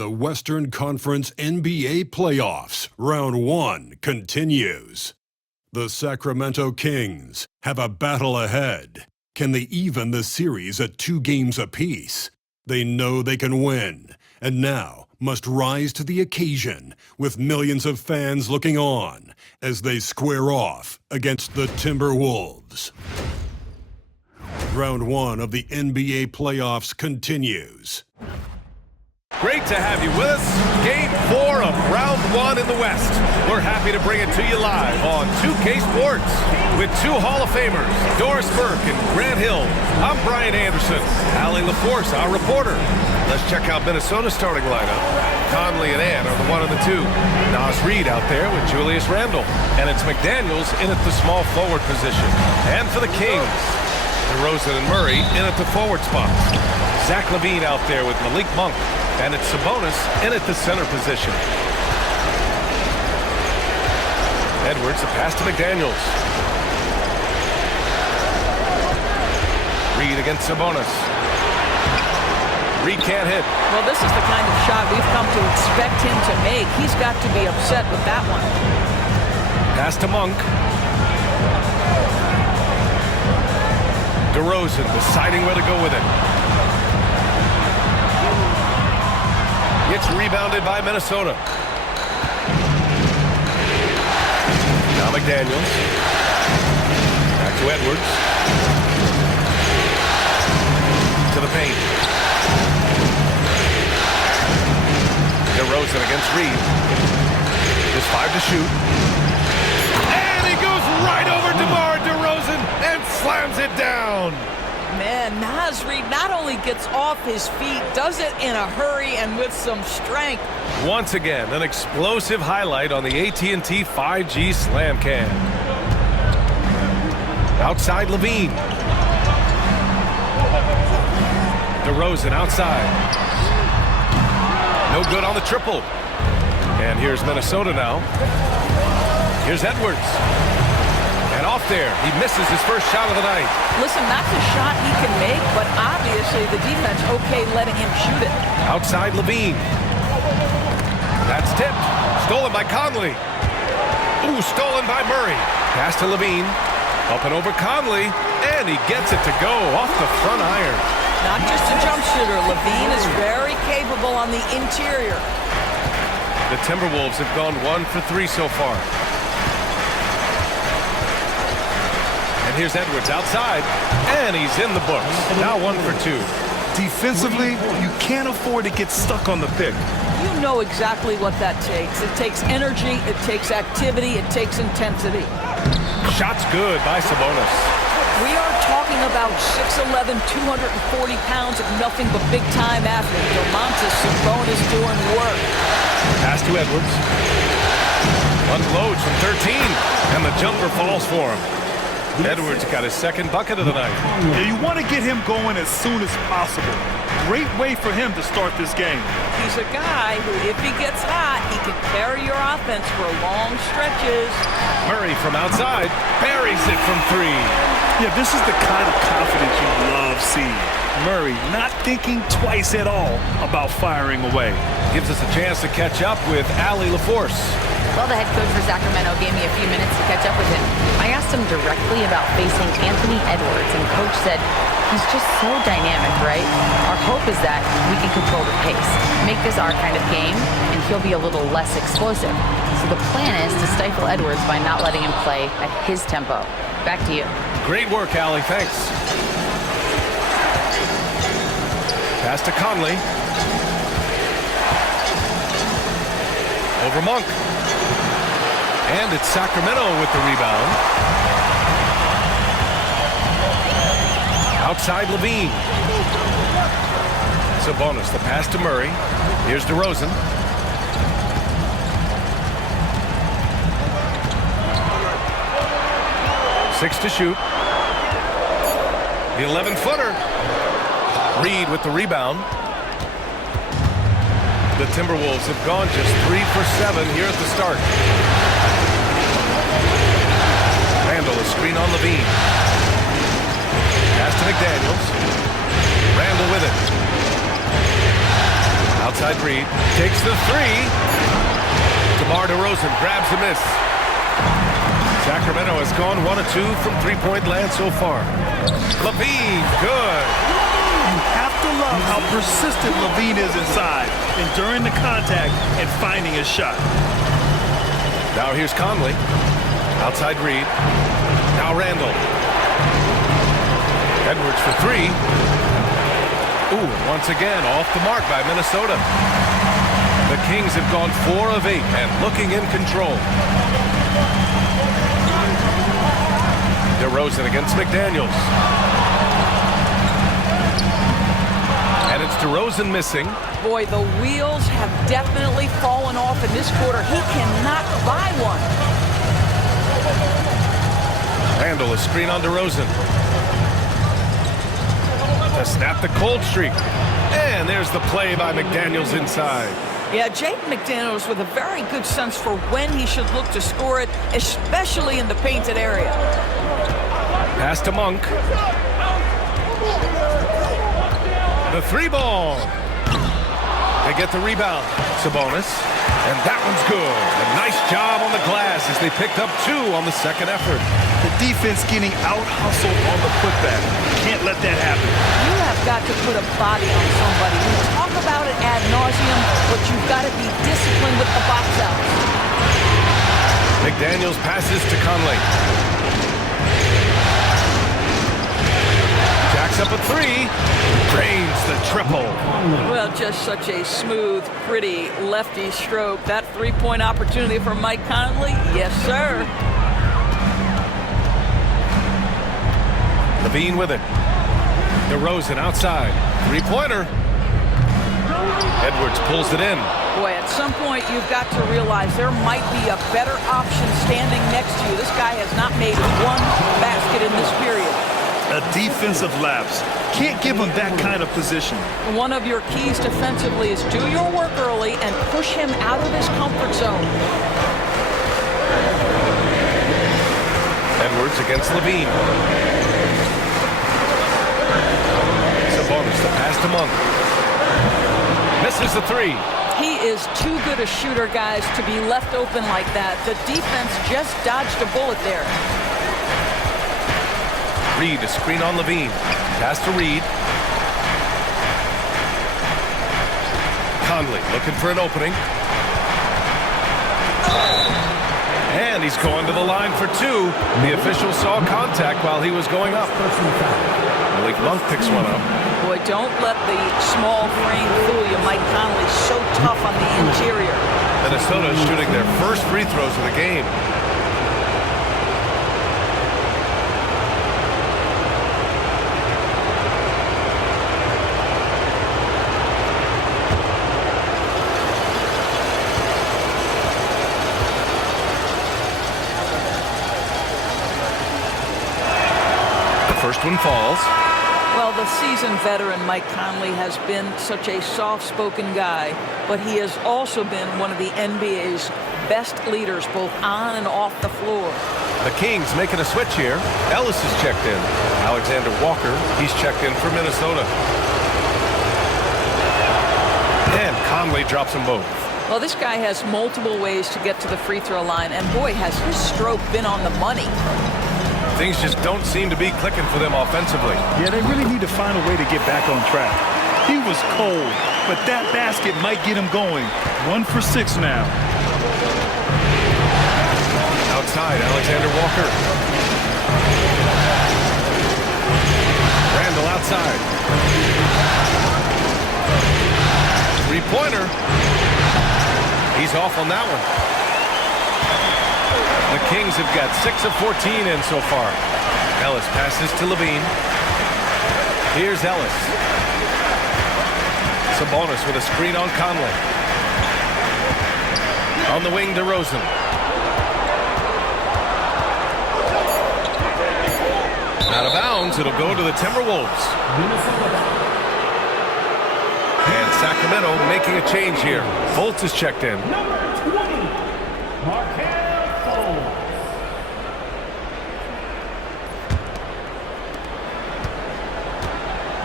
The Western Conference NBA Playoffs, Round 1 continues. The Sacramento Kings have a battle ahead. Can they even the series at 2 games apiece? They know they can win, and now must rise to the occasion with millions of fans looking on as they square off against the Timberwolves. Round 1 of the NBA playoffs continues. Great to have you with us. Game 4 of Round 1 in the West. We're happy to bring it to you live on 2K Sports with 2 Hall of Famers, Doris Burke and Grant Hill. I'm Brian Anderson. Allie LaForce, our reporter. Let's check out Minnesota's starting lineup. Conley and Ann are the 1 and the 2. Naz Reid out there with Julius Randle. And it's McDaniels in at the small forward position. And for the Kings, DeRozan and Murray in at the forward spot. Zach LaVine out there with Malik Monk. And it's Sabonis in at the center position. Edwards, the pass to McDaniels. Reid against Sabonis. Reid can't hit. Well, this is the kind of shot we've come to expect him to make. He's got to be upset with that one. Pass to Monk. DeRozan deciding where to go with it. It's rebounded by Minnesota. Now McDaniels. Back to Edwards. To the paint. DeRozan against Reid. Just 5 to shoot. And he goes right over DeMar DeRozan and slams it down. Man, Naz Reid not only gets off his feet, does it in a hurry and with some strength. Once again, an explosive highlight on the AT&T 5G Slam Cam. Outside LaVine. DeRozan outside. No good on the triple. And here's Minnesota now. Here's Edwards. And off there, he misses his first shot of the night. Listen, that's a shot he can make, but obviously the defense okay letting him shoot it. Outside LaVine. That's tipped. Stolen by Conley. Ooh, stolen by Murray. Pass to LaVine. Up and over Conley. And he gets it to go off the front iron. Not just a jump shooter. LaVine is very capable on the interior. The Timberwolves have gone 1 for 3 so far. And here's Edwards outside, and he's in the books. Now 1 for 2. Defensively, you can't afford to get stuck on the pick. You know exactly what that takes. It takes energy, it takes activity, it takes intensity. Shot's good by Sabonis. We are talking about 6'11", 240 pounds of nothing but big-time athlete. Domantas Sabonis doing work. Pass to Edwards. Unloads from 13, and the jumper falls for him. Edwards got his second bucket of the night. Yeah, you want to get him going as soon as possible. Great way for him to start this game. He's a guy who, if he gets hot, he can carry your offense for long stretches. Murray from outside buries it from 3. Yeah, this is the kind of confidence you love seeing. Murray not thinking twice at all about firing away. Gives us a chance to catch up with Allie LaForce. Well, the head coach for Sacramento gave me a few minutes to catch up with him. I asked him directly about facing Anthony Edwards, and coach said, he's just so dynamic, right? Our hope is that we can control the pace, make this our kind of game, and he'll be a little less explosive. So the plan is to stifle Edwards by not letting him play at his tempo. Back to you. Great work, Allie. Thanks. Pass to Conley. Over Monk. And it's Sacramento with the rebound. Outside LaVine. Sabonis, the pass to Murray. Here's DeRozan. Six to shoot. The 11-footer. Reid with the rebound. The Timberwolves have gone just 3 for 7 here at the start. Randle, a screen on LaVine. Pass to McDaniels. Randle with it. Outside Outside Reed. Takes the three. DeMar DeRozan grabs the miss. Sacramento has gone 1 of 2 from three-point land so far. LaVine, good. You have to love how persistent LaVine is inside, enduring the contact and finding his shot. Now here's Conley. Outside Reed. Now Randall. Edwards for three. Ooh, once again off the mark by Minnesota. The Kings have gone 4 of 8 and looking in control. DeRozan against McDaniels. And it's DeRozan missing. Boy, the wheels have definitely fallen off in this quarter. He cannot buy one. Randall, a screen on DeRozan. To snap the cold streak. And there's the play by McDaniels inside. Yeah, Jaden McDaniels with a very good sense for when he should look to score it, especially in the painted area. Pass to Monk. The three ball. They get the rebound. Sabonis. And that one's good. A nice job on the glass as they picked up 2 on the second effort. The defense getting out-hustled on the putback. Can't let that happen. You have got to put a body on somebody. We talk about it ad nauseum, but you've got to be disciplined with the box outs. McDaniels passes to Conley. Jacks up a 3. Drains the triple. Well, just such a smooth, pretty lefty stroke. That three-point opportunity for Mike Conley? Yes, sir. LaVine with it. DeRozan outside. Three-pointer. Edwards pulls it in. Boy, at some point you've got to realize there might be a better option standing next to you. This guy has not made one basket in this period. A defensive lapse. Can't give him that kind of position. One of your keys defensively is do your work early and push him out of his comfort zone. Edwards against LaVine. Sabonis, the pass to Monk. Misses the 3. He is too good a shooter, guys, to be left open like that. The defense just dodged a bullet there. Reed, a screen on LaVine. Pass to Reed. Conley looking for an opening. And he's going to the line for 2. The official saw contact while he was going up. Malik Monk picks one up. Boy, don't let the small frame fool you. Mike Conley's so tough on the interior. Minnesota is shooting their first free throws of the game. First one falls. Well, the seasoned veteran Mike Conley has been such a soft-spoken guy, but he has also been one of the NBA's best leaders, both on and off the floor. The Kings making a switch here. Ellis is checked in. Alexander Walker, he's checked in for Minnesota. And Conley drops them both. Well, this guy has multiple ways to get to the free throw line, and boy, has his stroke been on the money. Things just don't seem to be clicking for them offensively. Yeah, they really need to find a way to get back on track. He was cold, but that basket might get him going. 1 for 6 now. Outside, Alexander Walker. Randall outside. Three-pointer. He's off on that one. The Kings have got 6 of 14 in so far. Ellis passes to LaVine. Here's Ellis. Sabonis with a screen on Conley. On the wing, DeRozan. Out of bounds, it'll go to the Timberwolves. And Sacramento making a change here. Fultz is checked in.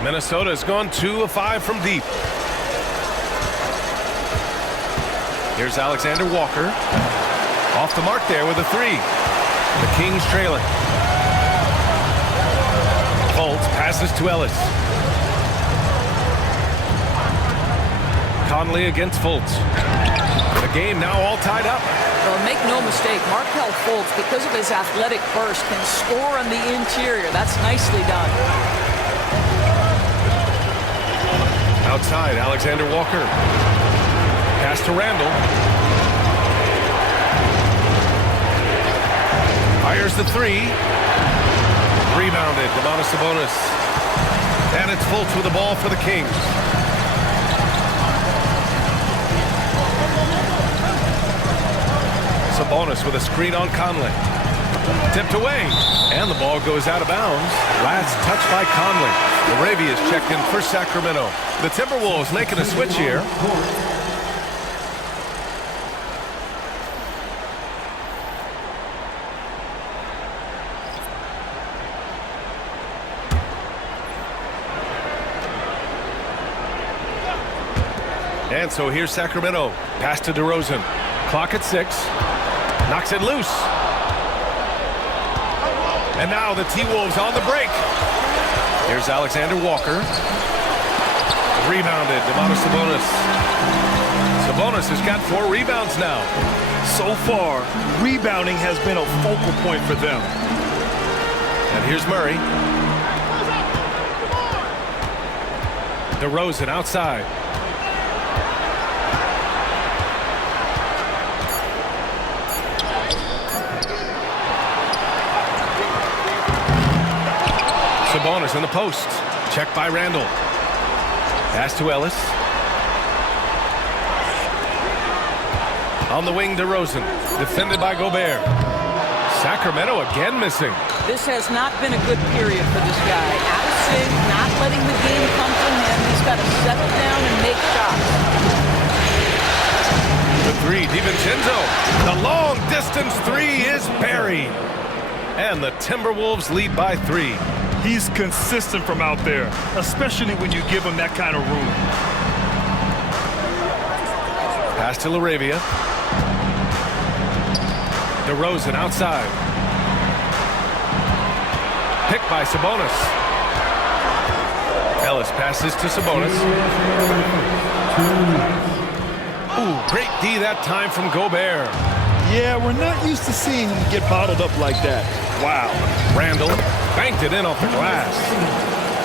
Minnesota has gone 2 of 5 from deep. Here's Alexander Walker. Off the mark there with a three. The Kings trailing. Fultz passes to Ellis. Conley against Fultz. The game now all tied up. Well, make no mistake, Markelle Fultz, because of his athletic burst, can score on the interior. That's nicely done. Outside, Alexander Walker. Pass to Randall. Fires the three. Rebounded, Domantas Sabonis. And it's Fultz with the ball for the Kings. Sabonis with a screen on Conley. Tipped away, and the ball goes out of bounds. Last touch by Conley. Laravia is checked in for Sacramento. The Timberwolves making a switch here. And so here's Sacramento. Pass to DeRozan. Clock at 6. Knocks it loose. And now the T-Wolves on the break. Here's Alexander Walker. Rebounded, Domantas Sabonis. Sabonis has got 4 rebounds now. So far, rebounding has been a focal point for them. And here's Murray. DeRozan outside. Sabonis in the post. Checked by Randall. Pass to Ellis. On the wing, DeRozan. Defended by Gobert. Sacramento again missing. This has not been a good period for this guy. Out of sync, not letting the game come to him. He's got to settle down and make shots. The three, DiVincenzo. The long distance three is buried. And the Timberwolves lead by 3. He's consistent from out there, especially when you give him that kind of room. Pass to Laravia. DeRozan outside. Picked by Sabonis. Ellis passes to Sabonis. Ooh, great D that time from Gobert. Yeah, we're not used to seeing him get bottled up like that. Wow. Randall banked it in off the glass.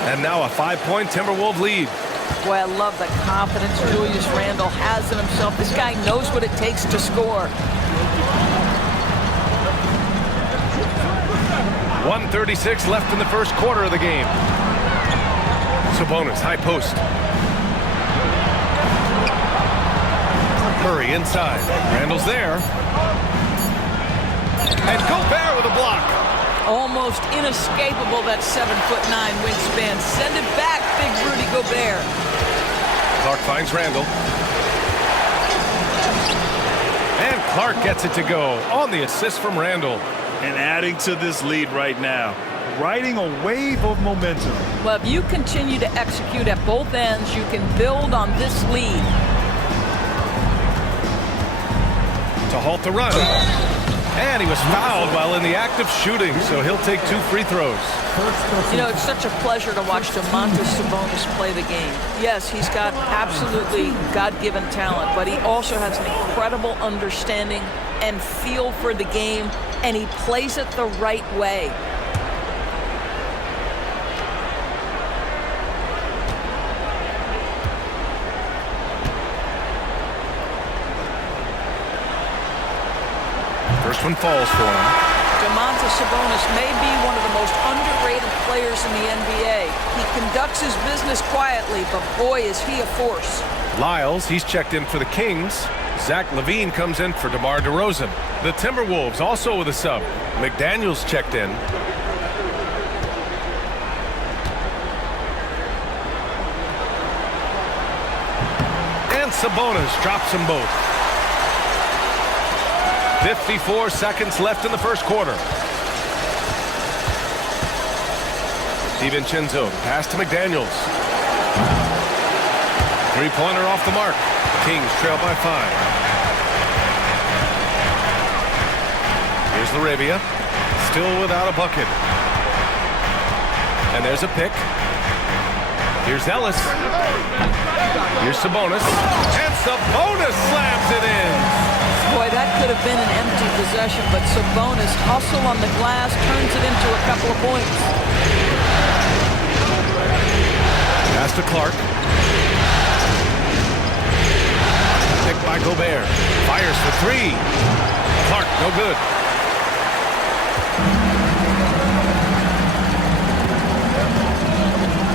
And now a 5-point Timberwolves lead. Boy, I love the confidence Julius Randle has in himself. This guy knows what it takes to score. 1:36 left in the first quarter of the game. Sabonis, high post. Murray inside. Randall's there. And Gobert with a block. Almost inescapable, that 7'9" wingspan. Send it back, big Rudy Gobert. Clark finds Randall. And Clark gets it to go on the assist from Randall. And adding to this lead right now, riding a wave of momentum. Well, if you continue to execute at both ends, you can build on this lead. To halt the run. And he was fouled while in the act of shooting, so he'll take 2 free throws. You know, it's such a pleasure to watch Domantas Sabonis play the game. Yes, he's got absolutely God-given talent, but he also has an incredible understanding and feel for the game, and he plays it the right way. First one falls for him. Domantas Sabonis may be one of the most underrated players in the NBA. He conducts his business quietly, but boy, is he a force. Lyles, he's checked in for the Kings. Zach LaVine comes in for DeMar DeRozan. The Timberwolves also with a sub. McDaniels checked in. And Sabonis drops them both. 54 seconds left in the first quarter. DiVincenzo, pass to McDaniels. Three-pointer off the mark. Kings trail by 5. Here's Laravia, still without a bucket. And there's a pick. Here's Ellis. Here's Sabonis. And Sabonis slams it in. Boy, that could have been an empty possession, but Sabonis hustle on the glass, turns it into a couple of points. Pass to Clark. Picked by Gobert. Fires for three. Clark, no good.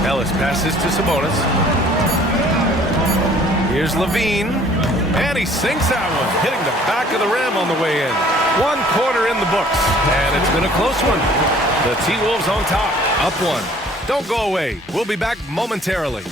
Ellis passes to Sabonis. Here's Levine. And he sinks that one, hitting the back of the rim on the way in. 1 quarter in the books, and it's been a close one. The T-Wolves on top, up 1. Don't go away. We'll be back momentarily.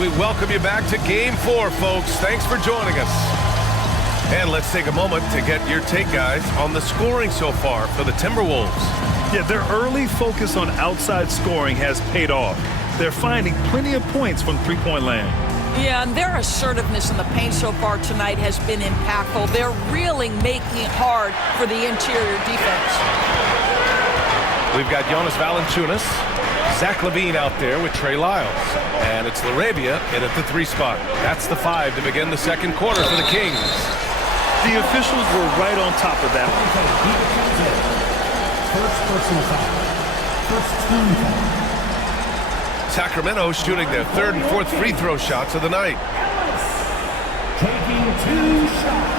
We welcome you back to Game 4, folks. Thanks for joining us. And let's take a moment to get your take, guys, on the scoring so far for the Timberwolves. Yeah, their early focus on outside scoring has paid off. They're finding plenty of points from three-point land. Yeah, and their assertiveness in the paint so far tonight has been impactful. They're really making it hard for the interior defense. We've got Jonas Valanciunas, Zach LaVine out there with Trey Lyles. And it's Laravia in at the 3 spot. That's the 5 to begin the second quarter for the Kings. The officials were right on top of that. Sacramento shooting their 3rd and 4th free throw shots of the night. Taking 2 shots.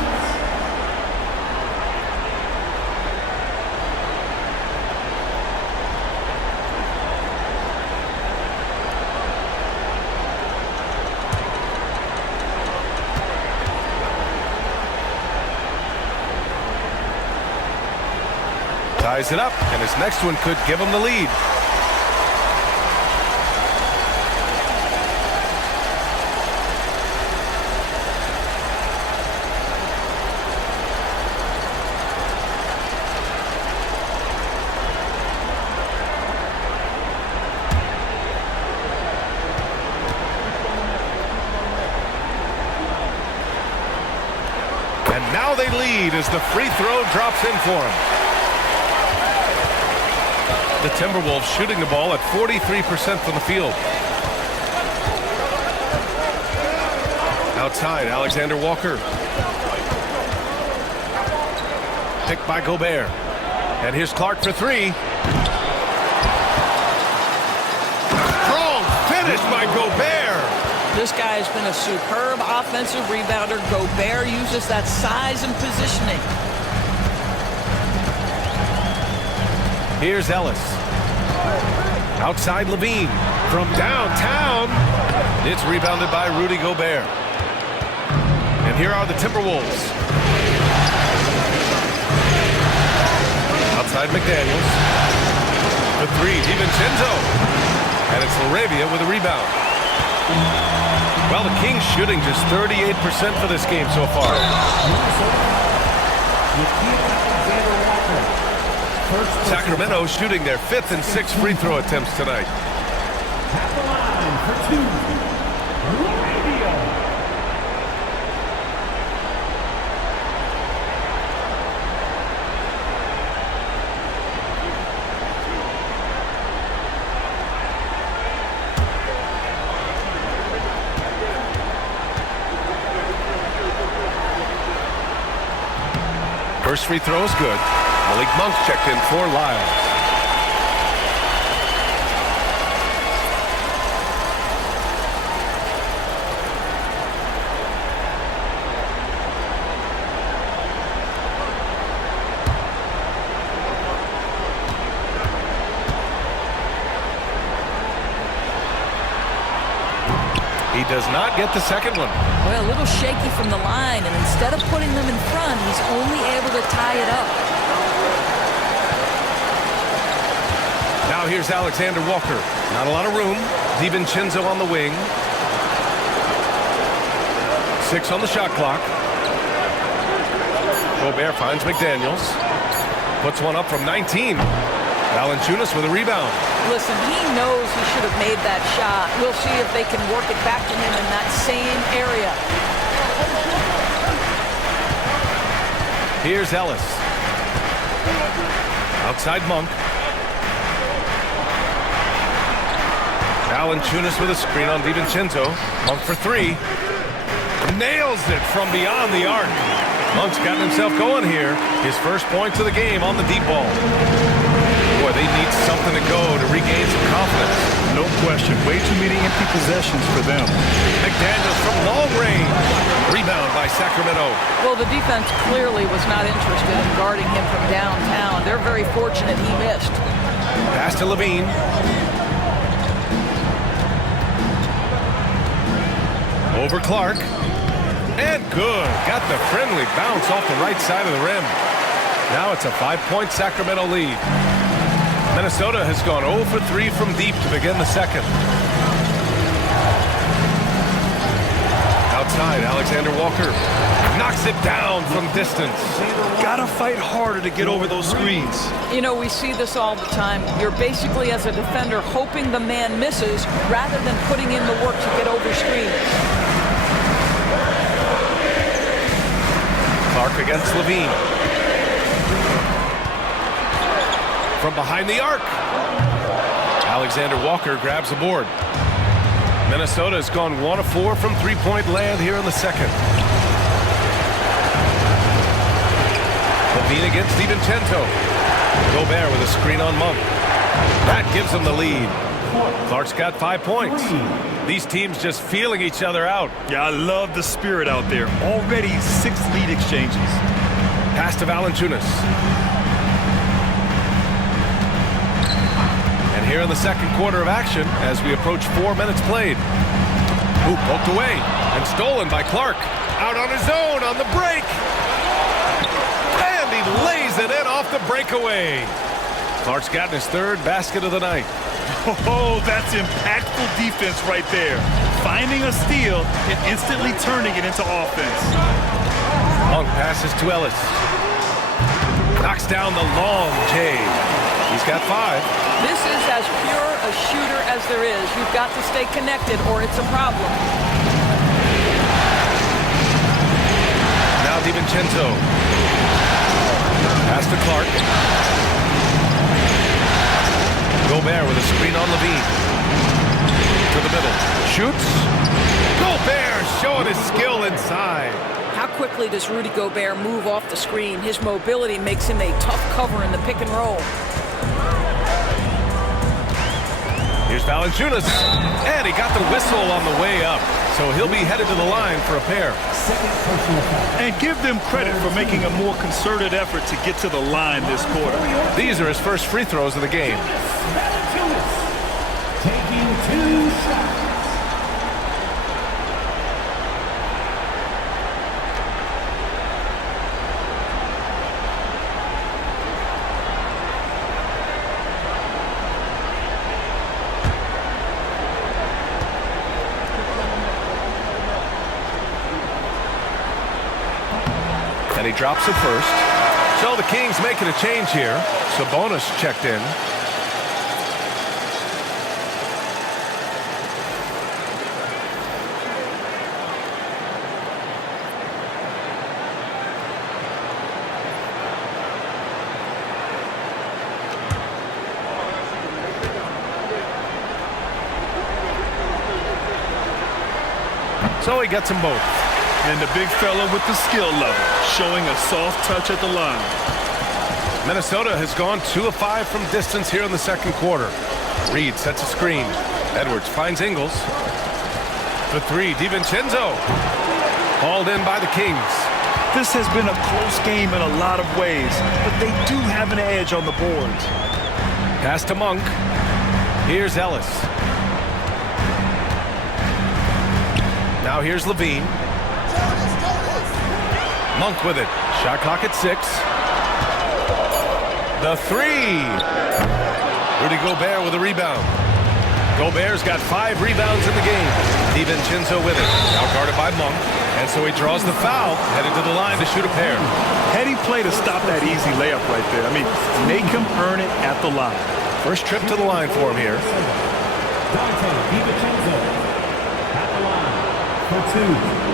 Ties it up, and his next one could give him the lead. And now they lead as the free throw drops in for him. The Timberwolves shooting the ball at 43% from the field. Outside, Alexander Walker. Picked by Gobert. And here's Clark for 3. Strong finish by Gobert. This guy has been a superb offensive rebounder. Gobert uses that size and positioning. Here's Ellis. Outside Levine. From downtown. It's rebounded by Rudy Gobert. And here are the Timberwolves. Outside McDaniels. For 3, DiVincenzo. And it's Laravia with a rebound. Well, the Kings shooting just 38% for this game so far. Sacramento shooting their 5th and 6th free throw attempts tonight. At the line for 2, Laravia. First free throw is good. Malik Monk's checked in for Lyles. He does not get the second one. Well, a little shaky from the line, and instead of putting them in front, he's only able to tie it up. Now Now here's Alexander Walker. Not a lot of room. DiVincenzo on the wing. 6 on the shot clock. Gobert finds McDaniels. Puts one up from 19. Valanciunas with a rebound. Listen, he knows he should have made that shot. We'll see if they can work it back to him in that same area. Here's Ellis. Outside Monk. Valanciunas with a screen on DiVincenzo. Monk for 3. Nails it from beyond the arc. Monk's gotten himself going here. His first points of the game on the deep ball. Boy, they need something to go to regain some confidence. No question. Way too many empty possessions for them. McDaniels from long range. Rebound by Sacramento. Well, the defense clearly was not interested in guarding him from downtown. They're very fortunate he missed. Pass to Levine. Over Clark. And good. Got the friendly bounce off the right side of the rim. Now it's a 5-point Sacramento lead. Minnesota has gone 0 for 3 from deep to begin the second. Outside, Alexander Walker knocks it down from distance. Gotta fight harder to get over those screens. You know, we see this all the time. You're basically, as a defender, hoping the man misses rather than putting in the work to get over screens. Clark against Levine. From behind the arc. Alexander Walker grabs the board. Minnesota has gone 1 of 4 from three-point land here in the second. Levine against DiVincenzo. Gobert with a screen on Monk. That gives them the lead. Clark's got 5 points. These teams just feeling each other out. Yeah, I love the spirit out there. Already 6 lead exchanges. Pass to Valanciunas. And here in the second quarter of action, as we approach 4 minutes played. Ooh, poked away and stolen by Clark. Out on his own on the break. And he lays it in off the breakaway. Clark's gotten his 3rd basket of the night. Oh, that's impactful defense right there. Finding a steal and instantly turning it into offense. Monk passes to Ellis. Knocks down the long J. He's got 5. This is as pure a shooter as there is. You've got to stay connected or it's a problem. Now DiVincenzo. Pass to Clark. Gobert with a screen on Levine. To the middle. Shoots. Gobert showing his skill inside. How quickly does Rudy Gobert move off the screen? His mobility makes him a tough cover in the pick and roll. Here's Valanciunas. And he got the whistle on the way up. So he'll be headed to the line for a pair. And give them credit for making a more concerted effort to get to the line this quarter. These are his first free throws of the game. Taking 2 shots. And he drops it first. So the Kings making a change here. Sabonis checked in. So he gets them both. And the big fella with the skill level, showing a soft touch at the line. Minnesota has gone 2 of 5 from distance here in the second quarter. Reed sets a screen. Edwards finds Ingles. The 3, DiVincenzo. Hauled in by the Kings. This has been a close game in a lot of ways, but they do have an edge on the boards. Pass to Monk. Here's Ellis. Now here's Levine. Monk with it. Shot clock at 6. The 3. Rudy Gobert with a rebound. Gobert's got 5 rebounds in the game. DiVincenzo with it. Now guarded by Monk. And so he draws the foul, headed to the line to shoot a pair. Heady play to stop that easy layup right there. I mean, make him earn it at the line. First trip to the line for him here. Dante DiVincenzo at the line for 2.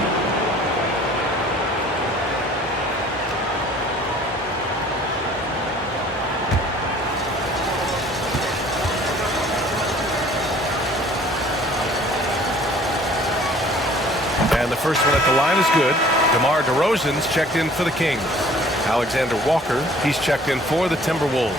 And the first one at the line is good. DeMar DeRozan's checked in for the Kings. Alexander Walker, he's checked in for the Timberwolves.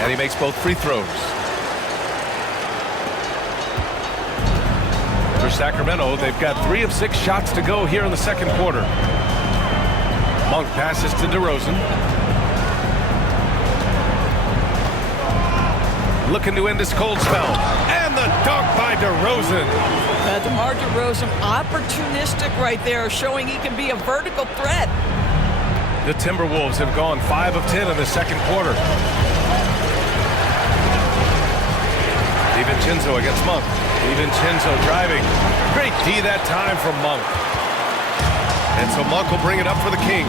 And he makes both free throws. For Sacramento, they've got 3 of 6 shots to go here in the second quarter. Monk passes to DeRozan. Looking to end this cold spell. And the dunk by DeRozan. DeMar DeRozan, opportunistic right there, showing he can be a vertical threat. The Timberwolves have gone 5 of 10 in the second quarter. DiVincenzo against Monk. DiVincenzo driving. Great D that time from Monk. And so Monk will bring it up for the Kings.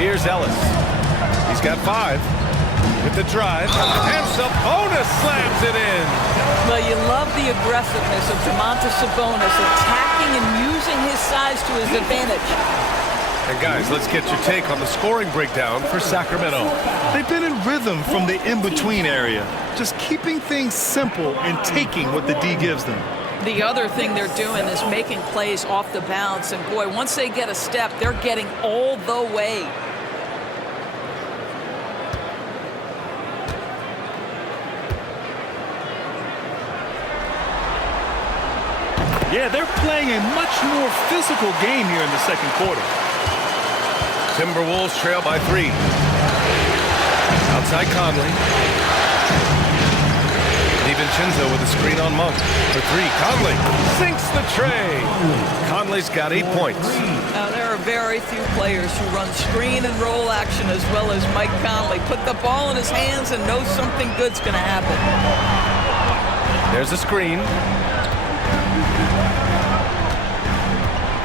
Here's Ellis. He's got 5 with the drive. And Sabonis slams it in. Well, you love the aggressiveness of Domantas Sabonis, attacking and using his size to his advantage. And guys, let's get your take on the scoring breakdown for Sacramento. They've been in rhythm from the in-between area, just keeping things simple and taking what the D gives them. The other thing they're doing is making plays off the bounce, and boy, once they get a step, they're getting all the way. Yeah, they're playing a much more physical game here in the second quarter. Timberwolves trail by 3. Outside Conley. DiVincenzo with a screen on Monk. For 3, Conley sinks the tray. Conley's got 8 points. Now, there are very few players who run screen and roll action as well as Mike Conley. Put the ball in his hands and knows something good's going to happen. There's a screen.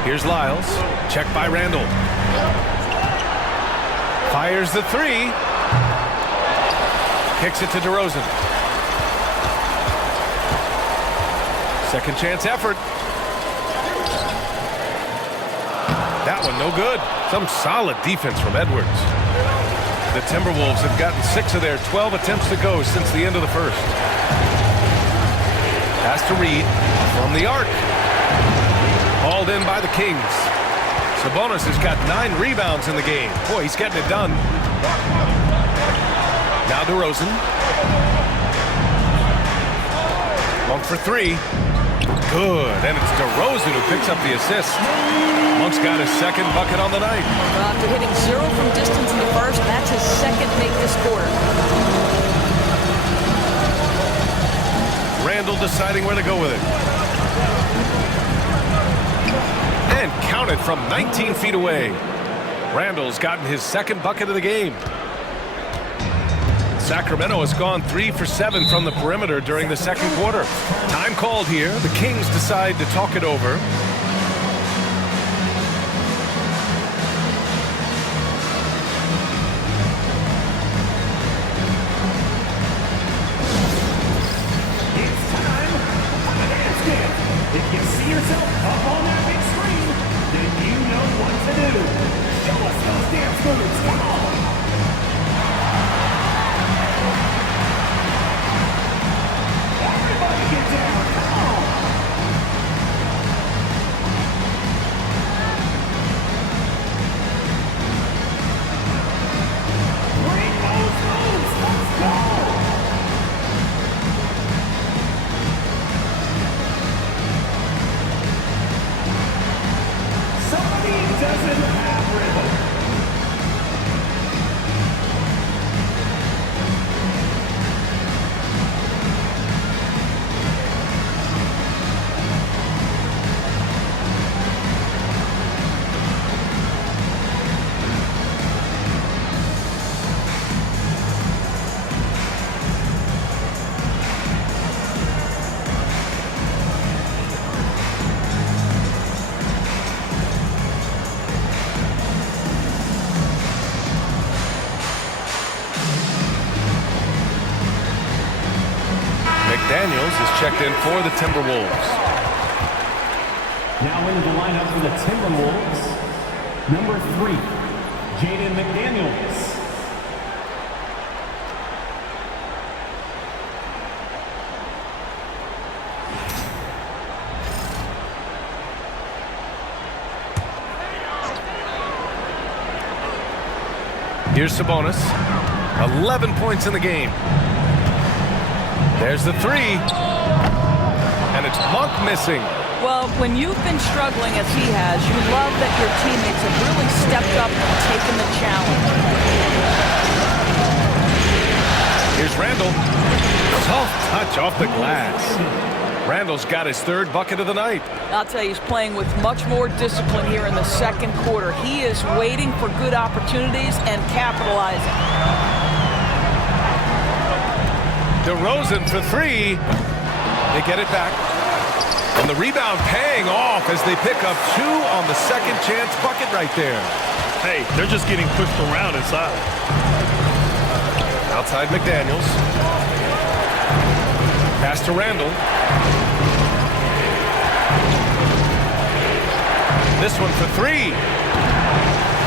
Here's Lyles. Check by Randall. Fires the 3. Kicks it to DeRozan. Second chance effort. That one no good. Some solid defense from Edwards. The Timberwolves have gotten 6 of their 12 attempts to go since the end of the first. Pass to Reed from the arc. Hauled in by the Kings. Sabonis has got 9 rebounds in the game. Boy, he's getting it done. Now DeRozan. Monk for 3. Good. And it's DeRozan who picks up the assist. Monk's got his second bucket on the night. After hitting 0 from distance in the first, that's his second make this quarter. Randall deciding where to go with it. And counted from 19 feet away. Randall's gotten his second bucket of the game. Sacramento has gone 3 for 7 from the perimeter during the second quarter. Time called here. The Kings decide to talk it over. It's time for the dance dance. If you see yourself up on that big screen, then you know what to do. Show us those dance moves. Come on. Everybody get down. Come on. checked in for the Timberwolves. Now into the lineup for the Timberwolves, number 3, Jaden McDaniels. Here's Sabonis. 11 points in the game. There's the three. And it's Monk missing. Well, when you've been struggling as he has, you love that your teammates have really stepped up and taken the challenge. Here's Randall. Soft touch off the glass. Randall's got his 3rd bucket of the night. I'll tell you, he's playing with much more discipline here in the 2nd quarter. He is waiting for good opportunities and capitalizing. DeRozan for 3. They get it back. And the rebound paying off as they pick up 2 on the 2nd chance bucket right there. Hey, they're just getting pushed around inside. Outside McDaniels. Pass to Randall. This one for 3.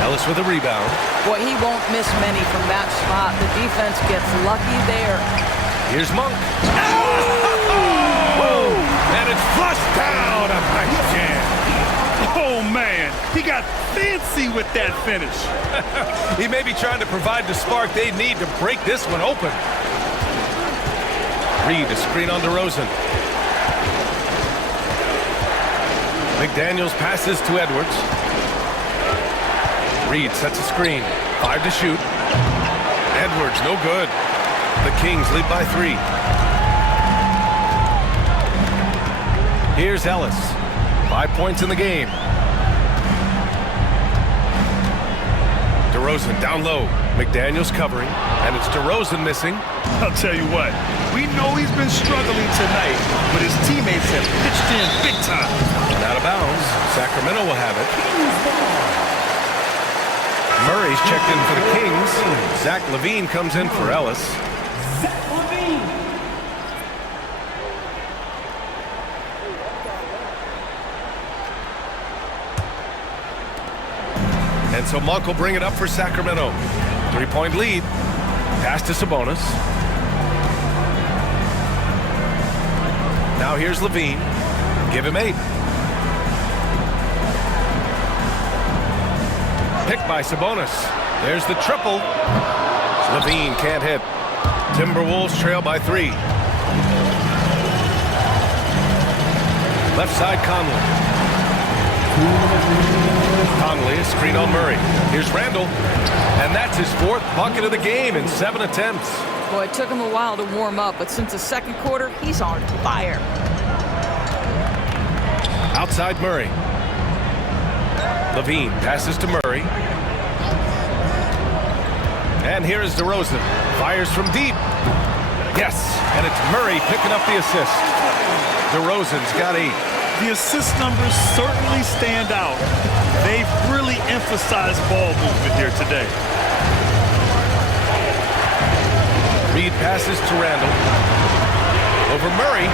Ellis with a rebound. Boy, he won't miss many from that spot. The defense gets lucky there. Here's Monk. Whoa! And it's flushed down. A nice jam. Oh, man. He got fancy with that finish. He may be trying to provide the spark they need to break this one open. Reed, a screen on DeRozan. McDaniels passes to Edwards. Reed sets a screen. 5 to shoot. Edwards, no good. The Kings lead by 3. Here's Ellis. 5 points in the game. DeRozan down low. McDaniels covering. And it's DeRozan missing. I'll tell you what, we know he's been struggling tonight, but his teammates have pitched in big time. And out of bounds. Sacramento will have it. Murray's checked in for the Kings. Zach LaVine comes in for Ellis. Zach LaVine. And so Monk will bring it up for Sacramento. 3-point lead. Pass to Sabonis. Now here's LaVine. Give him 8. Picked by Sabonis. There's the triple. LaVine can't hit. Timberwolves trail by 3. Left side Conley. Conley, a screen on Murray. Here's Randall. And that's his 4th bucket of the game in 7 attempts. Boy, it took him a while to warm up, but since the 2nd quarter, he's on fire. Outside Murray. LaVine passes to Murray. And here is DeRozan. Fires from deep. Yes, and it's Murray picking up the assist. DeRozan's got 8. The assist numbers certainly stand out. They've really emphasized ball movement here today. Reed passes to Randall. Over Murray.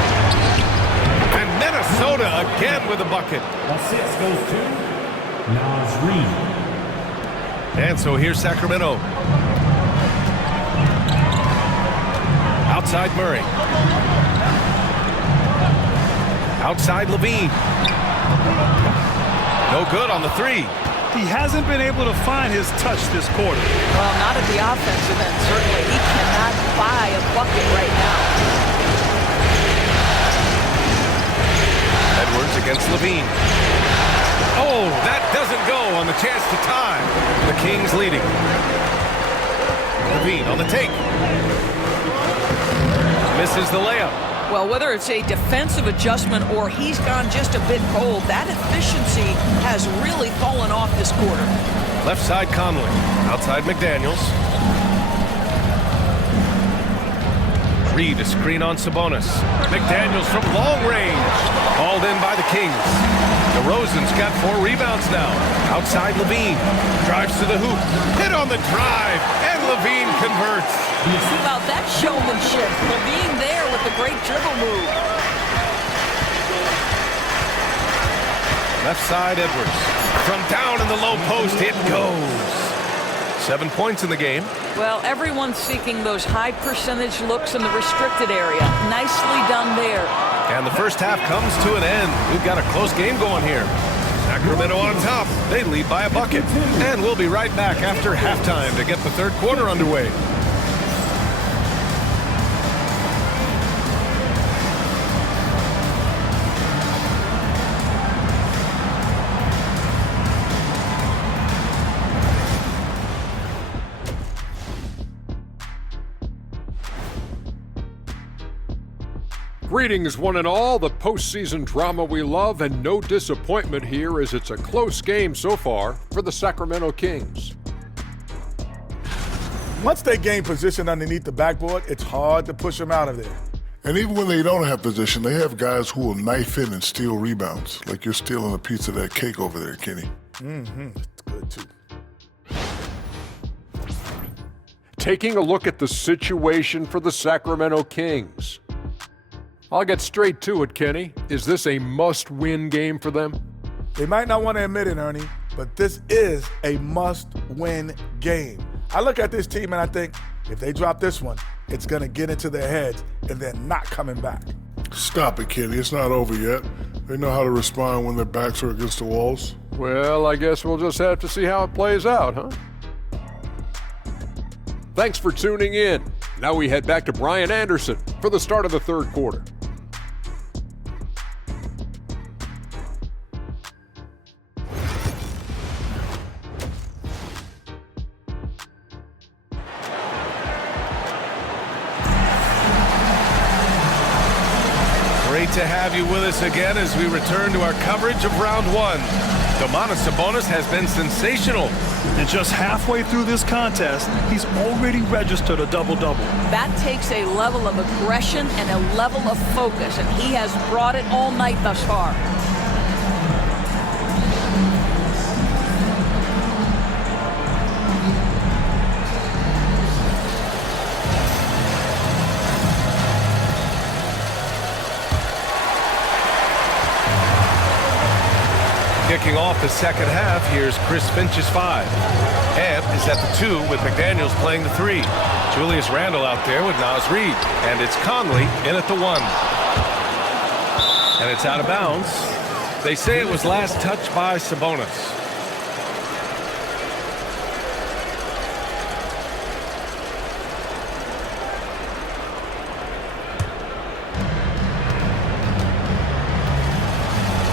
And Minnesota again with a bucket. Assist goes to Naz Reid. And so here's Sacramento. Outside Murray. Outside LaVine. No good on the 3. He hasn't been able to find his touch this quarter. Well, not at the offensive end, certainly. He cannot buy a bucket right now. Edwards against LaVine. Oh, that doesn't go on the chance to tie. The Kings leading. LaVine on the take. Misses the layup. Well, whether it's a defensive adjustment or he's gone just a bit cold, that efficiency has really fallen off this quarter. Left side Conley. Outside McDaniels. Reed, a screen on Sabonis. McDaniels from long range. Hauled in by the Kings. DeRozan's got 4 rebounds now. Outside LaVine. Drives to the hoop. Hit on the drive. And LaVine converts. How about that showmanship? LaVine there with a great dribble move. Left side, Edwards. From down in the low post, it goes. 7 points in the game. Well, everyone's seeking those high percentage looks in the restricted area. Nicely done there. And the first half comes to an end. We've got a close game going here. Sacramento on top. They lead by a bucket. And we'll be right back after halftime to get the third quarter underway. Greetings, one and all. The postseason drama we love, and no disappointment here as it's a close game so far for the Sacramento Kings. Once they gain position underneath the backboard, it's hard to push them out of there. And even when they don't have position, they have guys who will knife in and steal rebounds, like you're stealing a piece of that cake over there, Kenny. That's good, too. Taking a look at the situation for the Sacramento Kings. I'll get straight to it, Kenny. Is this a must-win game for them? They might not want to admit it, Ernie, but this is a must-win game. I look at this team and I think, if they drop this one, it's going to get into their heads and they're not coming back. Stop it, Kenny. It's not over yet. They know how to respond when their backs are against the walls. Well, I guess we'll just have to see how it plays out, huh? Thanks for tuning in. Now we head back to Brian Anderson for the start of the third quarter. Great to have you with us again as we return to our coverage of round one. Domantas Sabonis has been sensational. And just halfway through this contest, he's already registered a double-double. That takes a level of aggression and a level of focus, and he has brought it all night thus far. Kicking off the second half, here's Chris Finch's 5. Ebb is at the 2 with McDaniels playing the 3. Julius Randle out there with Naz Reid. And it's Conley in at the 1. And it's out of bounds. They say it was last touched by Sabonis.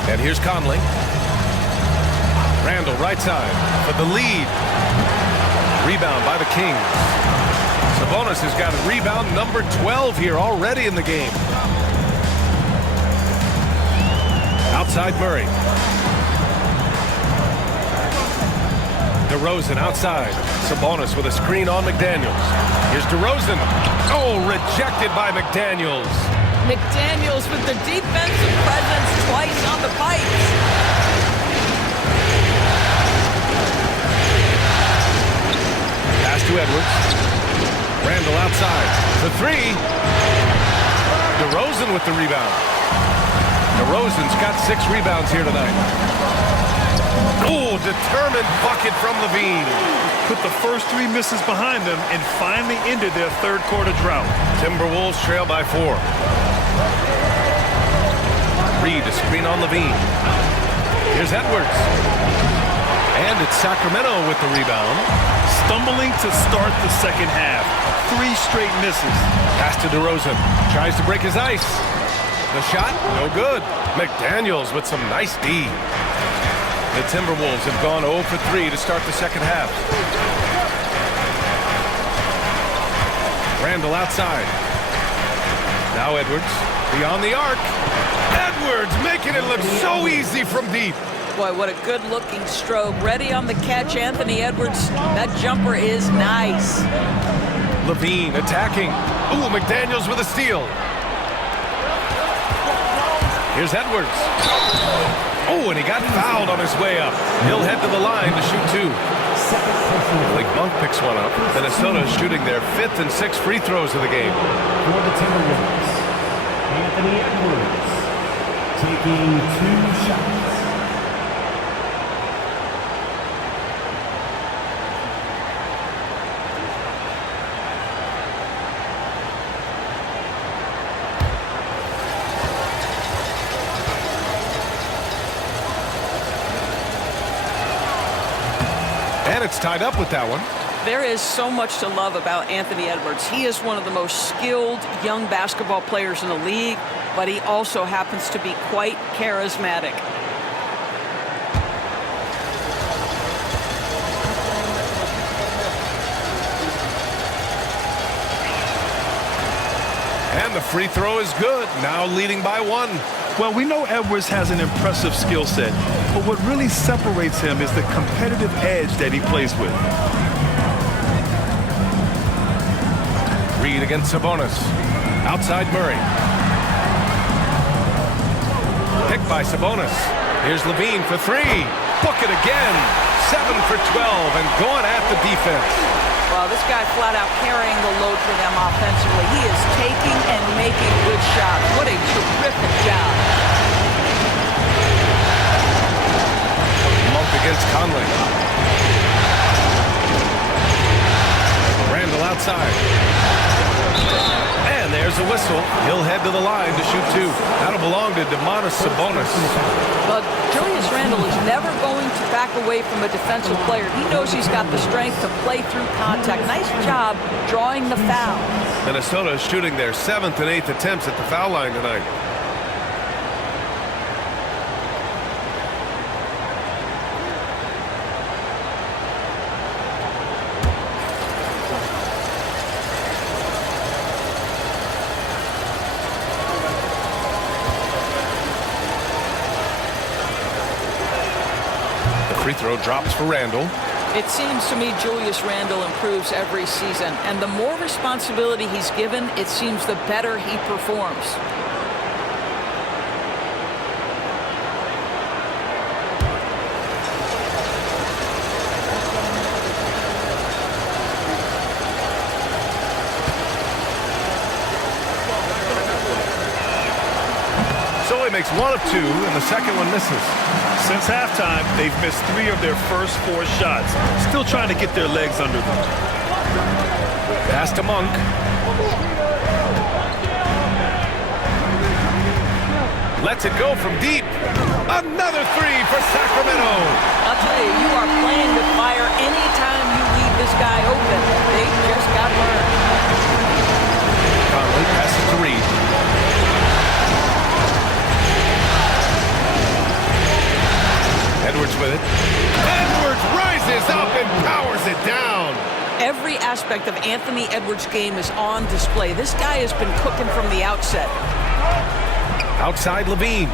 And here's Conley. Randle, right side, for the lead. Rebound by the Kings. Sabonis has got rebound number 12 here already in the game. Outside Murray. DeRozan outside. Sabonis with a screen on McDaniels. Here's DeRozan. Oh, rejected by McDaniels. McDaniels with the defensive presence twice on the pipes. Pass to Edwards. Randle outside. The 3. DeRozan with the rebound. DeRozan's got 6 rebounds here tonight. Oh, determined bucket from Levine. Put the first 3 misses behind them and finally ended their third quarter drought. Timberwolves trail by 4. Reed, a screen on Levine. Here's Edwards. And it's Sacramento with the rebound. Stumbling to start the second half. 3 straight misses. Pass to DeRozan. Tries to break his ice. The shot, no good. McDaniels with some nice D. The Timberwolves have gone 0 for 3 to start the second half. Randle outside. Now Edwards, beyond the arc. Edwards making it look so easy from deep. Boy, what a good-looking stroke. Ready on the catch, Anthony Edwards. That jumper is nice. Levine attacking. Ooh, McDaniels with a steal. Here's Edwards. Oh, and he got fouled on his way up. He'll head to the line to shoot 2. Blake Monk picks one up. Minnesota is shooting their 5th and 6th free throws of the game. For the Timberwolves, Anthony Edwards taking 2 shots. And it's tied up with that one. There is so much to love about Anthony Edwards. He is one of the most skilled young basketball players in the league, but he also happens to be quite charismatic. And the free throw is good, now leading by 1. Well, we know Edwards has an impressive skill set, but what really separates him is the competitive edge that he plays with. Reed against Sabonis. Outside Murray. Picked by Sabonis. Here's Levine for 3. Book it again. 7 for 12 and going at the defense. Well, this guy flat out carrying the load for them offensively. He is taking and making good shots. What a terrific job. Monk against Conley. Randall outside. And there's a whistle. He'll head to the line to shoot 2. That'll belong to Domantas Sabonis. But Julius Randle is never going to back away from a defensive player. He knows he's got the strength to play through contact. Nice job drawing the foul. Minnesota is shooting their 7th and 8th attempts at the foul line tonight. Free throw drops for Randall. It seems to me Julius Randle improves every season, and the more responsibility he's given, it seems the better he performs. So he makes 1 of 2, and the second one misses. Since halftime, they've missed 3 of their first 4 shots. Still trying to get their legs under them. Pass to Monk. Lets it go from deep. Another 3 for Sacramento. I'll tell you, you are playing with fire anytime you leave this guy open. They just got burned. Conley passes to Reed. Edwards with it. Edwards rises up and powers it down. Every aspect of Anthony Edwards' game is on display. This guy has been cooking from the outset. Outside Levine.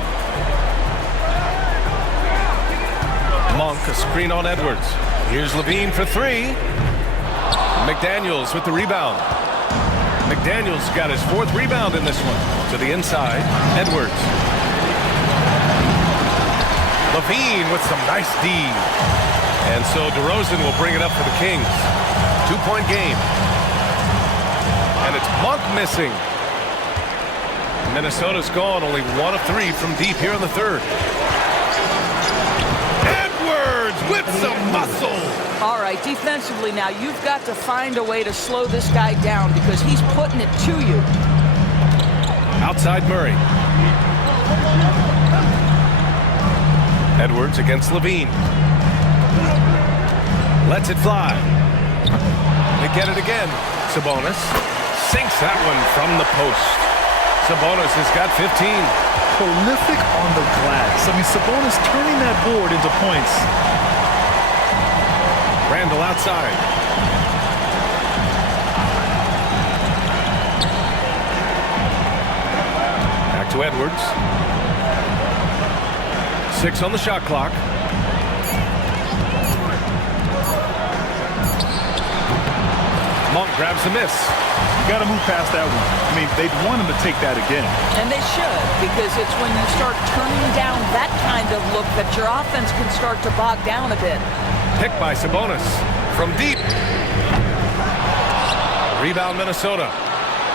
Monk, a screen on Edwards. Here's Levine for 3. McDaniels with the rebound. McDaniels got his 4th rebound in this one. To the inside, Edwards. Levine with some nice D. And so DeRozan will bring it up for the Kings. 2-point game. And it's Monk missing. Minnesota's gone only 1 of 3 from deep here in the 3rd. Edwards with some muscle. All right, defensively now, you've got to find a way to slow this guy down because he's putting it to you. Outside Murray. Edwards against Levine. Lets it fly. They get it again. Sabonis sinks that one from the post. Sabonis has got 15. Prolific on the glass. I mean, Sabonis turning that board into points. Randall outside. Back to Edwards. 6 on the shot clock. Monk grabs the miss. You got to move past that one. I mean, they'd want him to take that again. And they should, because it's when you start turning down that kind of look that your offense can start to bog down a bit. Picked by Sabonis from deep. Rebound Minnesota.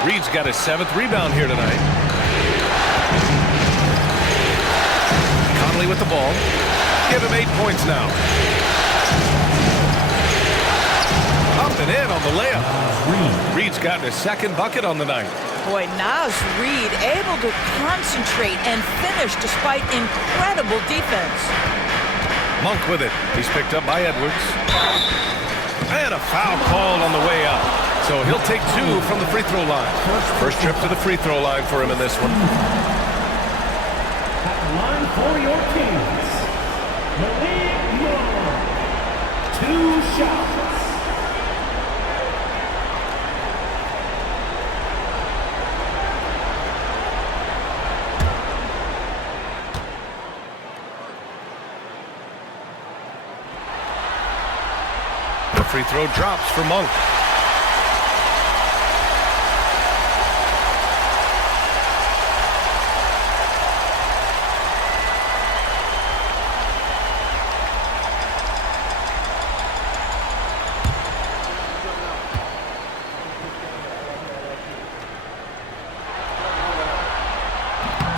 Reed's got his 7th rebound here tonight. Conley with the ball. Give him 8 points now. Up and in on the layup. Reed's gotten his 2nd bucket on the night. Boy, Naz Reid able to concentrate and finish despite incredible defense. Monk with it. He's picked up by Edwards. And a foul called on the way up. So he'll take 2 from the free throw line. First trip to the free throw line for him in this one. At the line for your Kings, Malik Young. 2 shots. The free throw drops for Monk.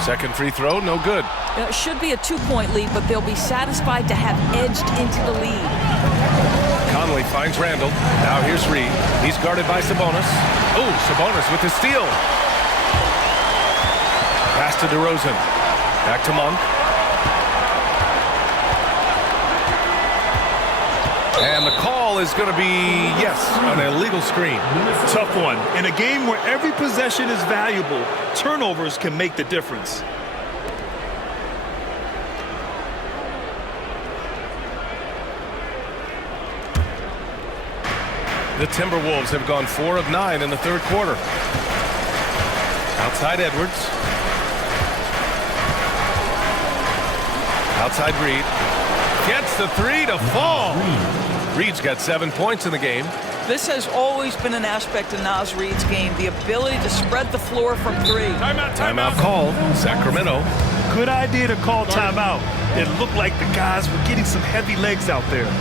Second free throw, no good. It should be a 2-point lead, but they'll be satisfied to have edged into the lead. Conley finds Randall. Now here's Reed. He's guarded by Sabonis. Oh, Sabonis with the steal. Pass to DeRozan. Back to Monk. And the call is going to be, yes, an illegal screen. Tough one. In a game where every possession is valuable, turnovers can make the difference. The Timberwolves have gone 4 of 9 in the third quarter. Outside Edwards. Outside Reed. Gets the 3 to fall. Reed's got 7 points in the game. This has always been an aspect of Naz Reid's game, the ability to spread the floor from 3. Timeout called. Sacramento. Good idea to call timeout. It looked like the guys were getting some heavy legs out there.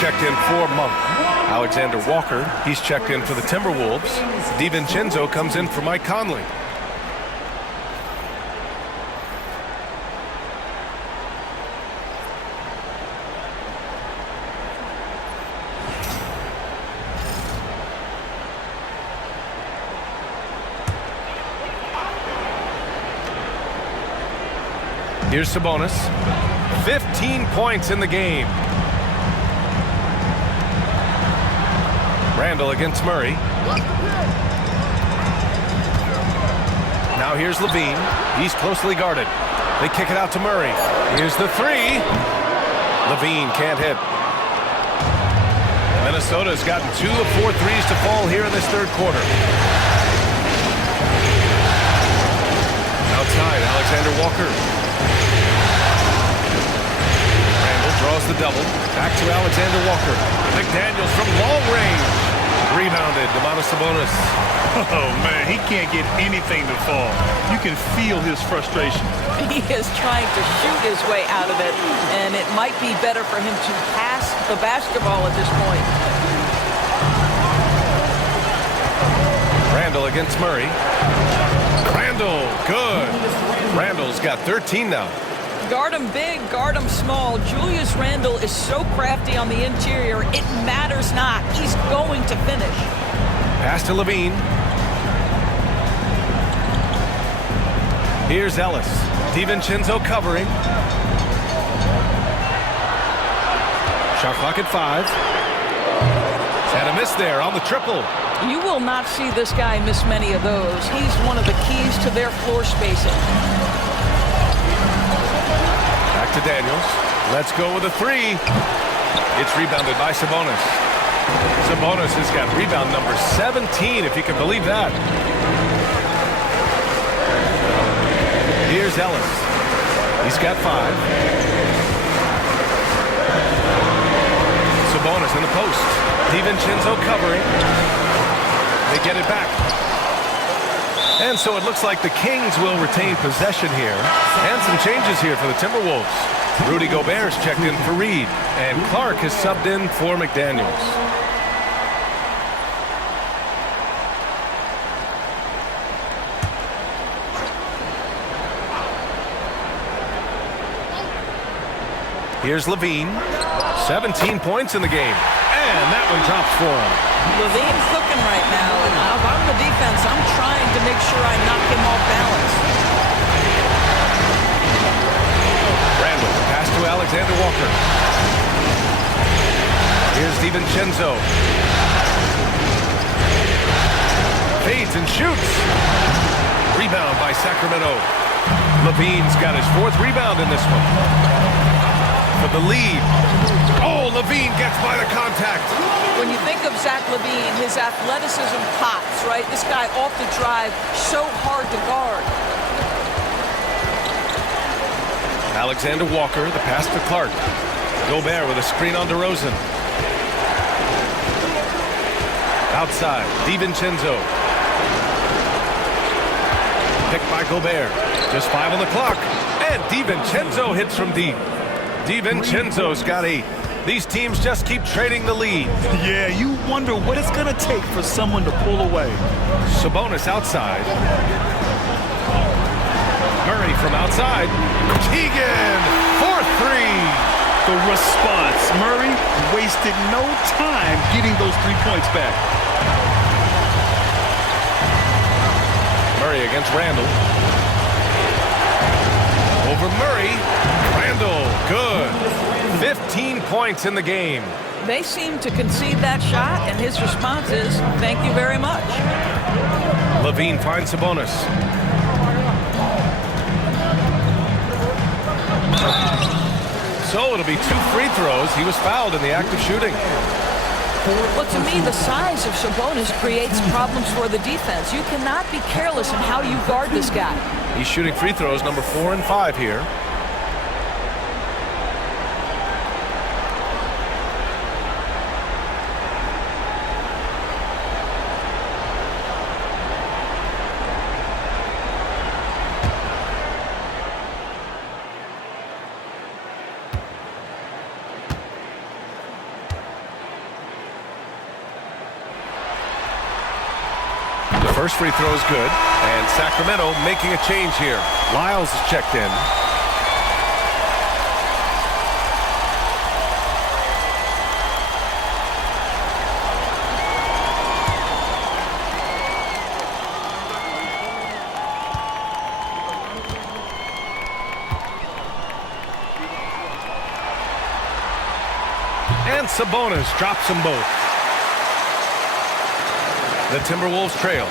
Checked in for Monk. Alexander Walker, he's checked in for the Timberwolves. DiVincenzo comes in for Mike Conley. Here's Sabonis. 15 points in the game. Randall against Murray. Now here's Levine. He's closely guarded. They kick it out to Murray. Here's the 3. Levine can't hit. Minnesota's gotten 2 of 4 threes to fall here in this third quarter. Outside, Alexander Walker. Randall draws the double. Back to Alexander Walker. McDaniels from long range. Rebounded, Domantas Sabonis. Oh, man, he can't get anything to fall. You can feel his frustration. He is trying to shoot his way out of it, and it might be better for him to pass the basketball at this point. Randall against Murray. Randall, good. Randall's got 13 now. Guard him big, guard him small. Julius Randle is so crafty on the interior, it matters not. He's going to finish. Pass to Levine. Here's Ellis. DiVincenzo covering. Shot clock at 5. He's had a miss there on the triple. You will not see this guy miss many of those. He's one of the keys to their floor spacing. Back to Daniels. Let's go with a 3. It's rebounded by Sabonis. Sabonis has got rebound number 17, if you can believe that. Here's Ellis. He's got 5. Sabonis in the post. DiVincenzo covering. They get it back. And so it looks like the Kings will retain possession here. And some changes here for the Timberwolves. Rudy Gobert's checked in for Reed. And Clark has subbed in for McDaniels. Here's Levine. 17 points in the game. And that one drops for him. Levine's looking right now, and if I'm the defense, I'm trying to make sure I knock him off balance. Randle, pass to Alexander Walker. Here's DiVincenzo. Fades and shoots. Rebound by Sacramento. Levine's got his 4th rebound in this one. For the lead. Oh, Levine gets by the contact. When you think of Zach LaVine, his athleticism pops, right? This guy off the drive, so hard to guard. Alexander Walker, the pass to Clark. Gobert with a screen on DeRozan. Outside, DiVincenzo. Picked by Gobert. Just 5 on the clock. And DiVincenzo hits from deep. DiVincenzo's got 8. These teams just keep trading the lead. Yeah, you wonder what it's going to take for someone to pull away. Sabonis outside. Murray from outside. Keegan for 3. The response. Murray wasted no time getting those 3 points back. Murray against Randle. Over Murray. Randle, good. 15 points in the game. They seem to concede that shot, and his response is, thank you very much. Levine finds Sabonis. So it'll be 2 free throws. He was fouled in the act of shooting. Well, to me, the size of Sabonis creates problems for the defense. You cannot be careless in how you guard this guy. He's shooting free throws number 4 and 5 here. First free throw is good, and Sacramento making a change here. Lyles is checked in. And Sabonis drops them both. The Timberwolves trail.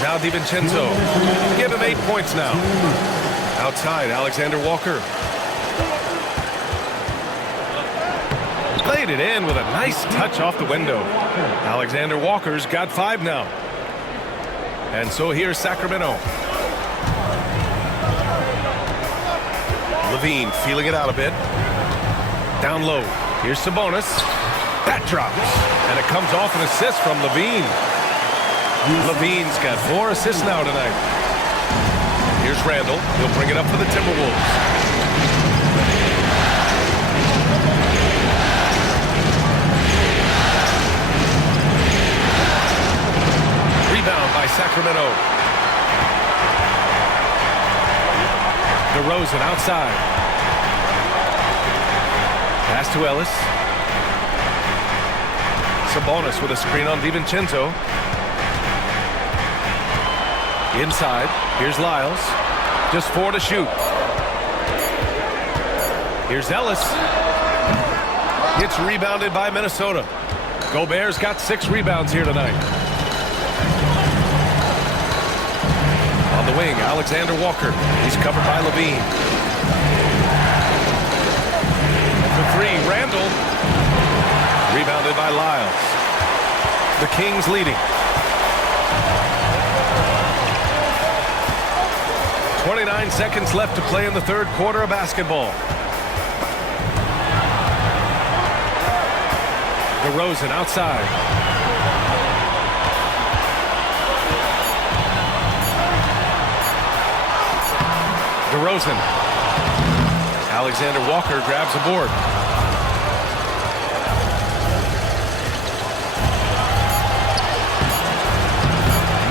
Now DiVincenzo. Give him 8 points now. Outside, Alexander Walker. Played it in with a nice touch off the window. Alexander Walker's got 5 now. And so here's Sacramento. Levine feeling it out a bit. Down low. Here's Sabonis. That drops. And it comes off an assist from Levine. Levine's got 4 assists now tonight. Here's Randle. He'll bring it up for the Timberwolves. Rebound by Sacramento. DeRozan outside. Pass to Ellis. Sabonis with a screen on DiVincenzo. Inside. Here's Lyles. Just 4 to shoot. Here's Ellis. Gets rebounded by Minnesota. Gobert's got 6 rebounds here tonight. On the wing, Alexander Walker. He's covered by Levine. For 3, Randall. Rebounded by Lyles. The Kings leading. 29 seconds left to play in the third quarter of basketball. DeRozan outside. DeRozan. Alexander Walker grabs a board.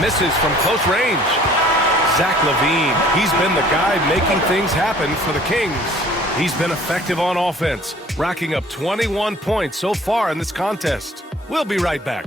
Misses from close range. Zach LaVine, he's been the guy making things happen for the Kings. He's been effective on offense, racking up 21 points so far in this contest. We'll be right back.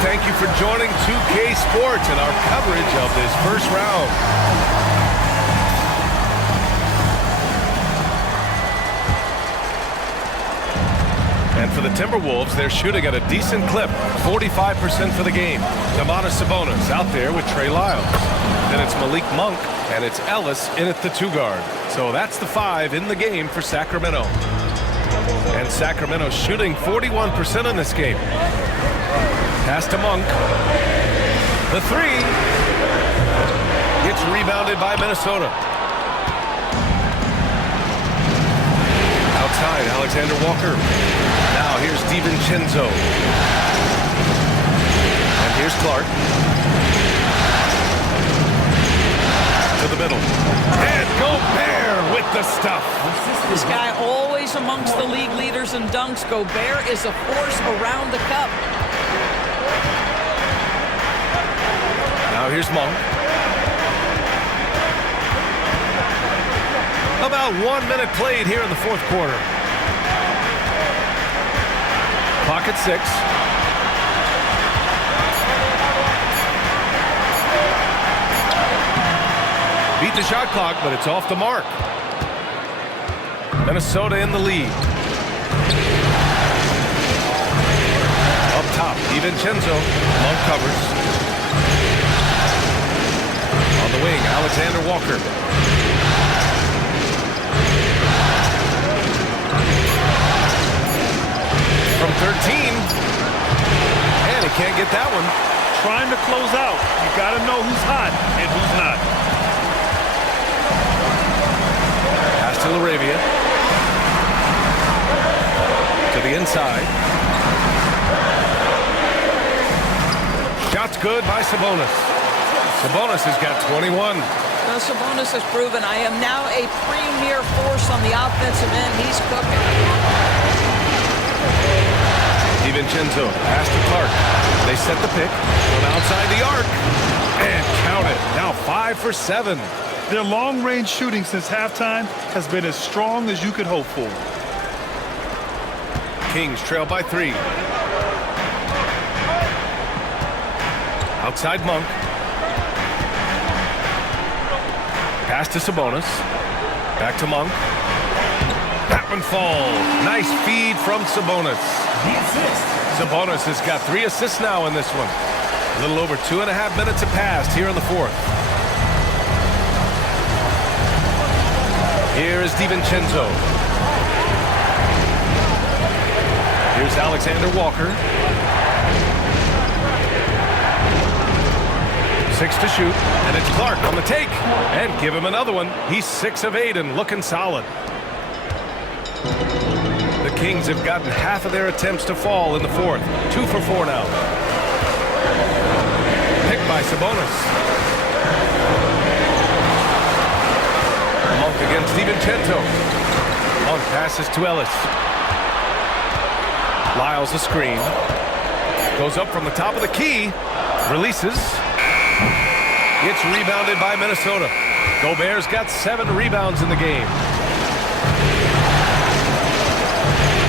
Thank you for joining 2K Sports and our coverage of this first round. And for the Timberwolves, they're shooting at a decent clip, 45% for the game. Domantas Sabonis out there with Trey Lyles. Then it's Malik Monk, and it's Ellis in at the 2 guard. So that's the 5 in the game for Sacramento. And Sacramento shooting 41% in this game. Pass to Monk. The 3 gets rebounded by Minnesota. Outside, Alexander Walker. Now here's DiVincenzo. And here's Clark. To the middle. And Gobert with the stuff. This guy always amongst the league leaders in dunks. Gobert is a force around the cup. Now here's Monk. About 1 minute played here in the fourth quarter. Clock at 6. Beat the shot clock, but it's off the mark. Minnesota in the lead. Up top, DiVincenzo. Monk covers. On the wing, Alexander Walker. From 13. And he can't get that one. Trying to close out. You got to know who's hot and who's not. Pass to LaRavia. To the inside. Shot's good by Sabonis. Sabonis has got 21. Now, Sabonis has proven I am now a premier force on the offensive end. He's cooking. DiVincenzo, pass to Clark. They set the pick from outside the arc. And count it. Now 5 for 7. Their long-range shooting since halftime has been as strong as you could hope for. Kings trail by 3. Outside Monk. Pass to Sabonis. Back to Monk. That one falls. Nice feed from Sabonis. Sabonis has got 3 assists now in this one. A little over 2.5 minutes have passed here in the fourth. Here is DiVincenzo. Here's Alexander Walker. 6 to shoot, and it's Clark on the take. And give him another one. He's 6 of 8 and looking solid. The Kings have gotten half of their attempts to fall in the fourth. 2 for 4 now. Picked by Sabonis. Monk against DiVincenzo. Monk passes to Ellis. Lyles a screen. Goes up from the top of the key. Releases. It's rebounded by Minnesota. Gobert's got 7 rebounds in the game.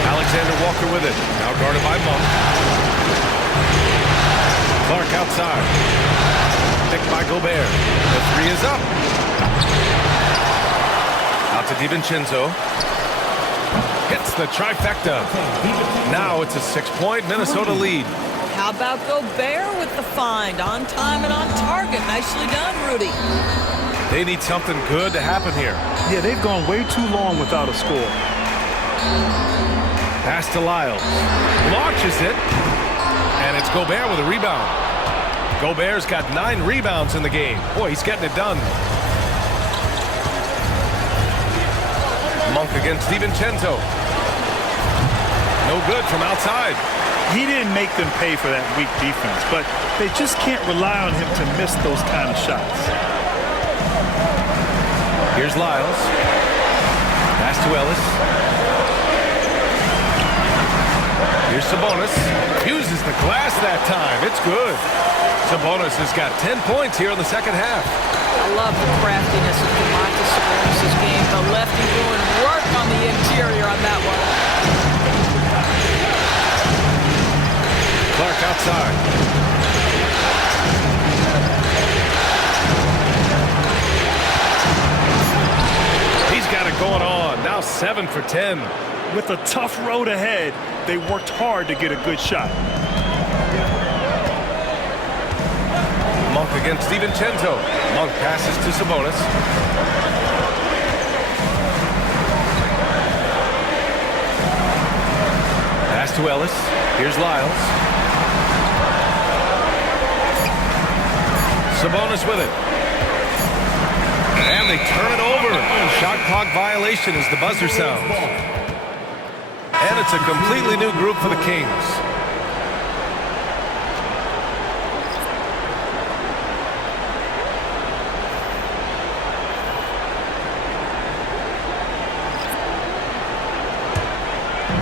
Alexander Walker with it. Now guarded by Monk. Clark outside. Picked by Gobert. The 3 is up. Out to DiVincenzo. Hits the trifecta. Now it's a 6-point Minnesota lead. How about Gobert with the find? On time and on target. Nicely done, Rudy. They need something good to happen here. Yeah, they've gone way too long without a score. Pass to Lyles. Launches it. And it's Gobert with a rebound. Gobert's got 9 rebounds in the game. Boy, he's getting it done. Monk against DiVincenzo. No good from outside. He didn't make them pay for that weak defense, but they just can't rely on him to miss those kind of shots. Here's Lyles. Pass to Ellis. Here's Sabonis. Uses the glass that time. It's good. Sabonis has got 10 points here in the second half. I love the craftiness of Domantas Sabonis' game. The lefty doing work on the interior on that one. Clark outside. He's got it going on. Now 7 for 10. With a tough road ahead, they worked hard to get a good shot. Monk against DiVincenzo. Monk passes to Sabonis. Pass to Ellis. Here's Lyles. Sabonis with it. And they turn it over. Shot clock violation as the buzzer sounds. And it's a completely new group for the Kings.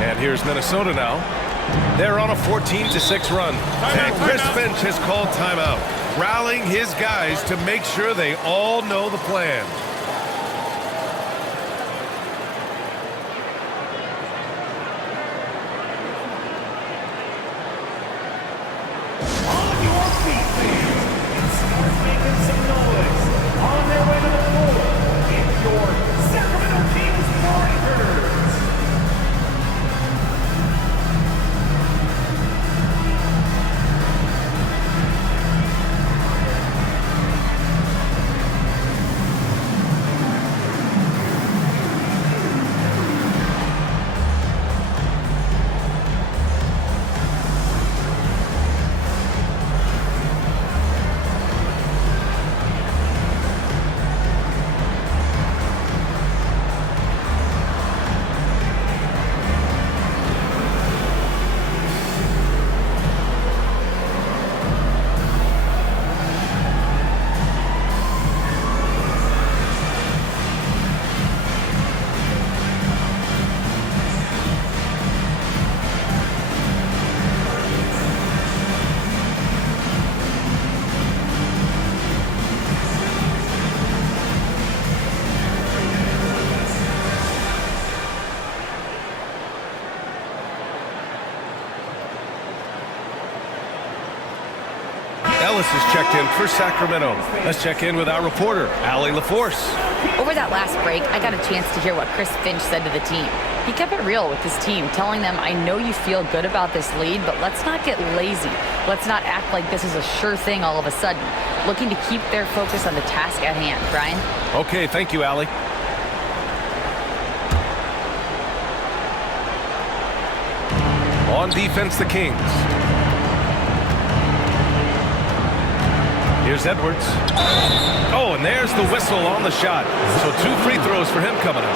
And here's Minnesota now. They're on a 14-6 run. And Chris Finch has called timeout, rallying his guys to make sure they all know the plan. On your feet, fans, and start making some noise. On their way to the floor, it's your Sacramento Kings Breakers. Ellis is checked in for Sacramento. Let's check in with our reporter, Allie LaForce. Over that last break, I got a chance to hear what Chris Finch said to the team. He kept it real with his team, telling them, I know you feel good about this lead, but let's not get lazy. Let's not act like this is a sure thing all of a sudden. Looking to keep their focus on the task at hand. Brian? Okay, thank you, Allie. On defense, the Kings. Here's Edwards. Oh, and there's the whistle on the shot. So 2 free throws for him coming up.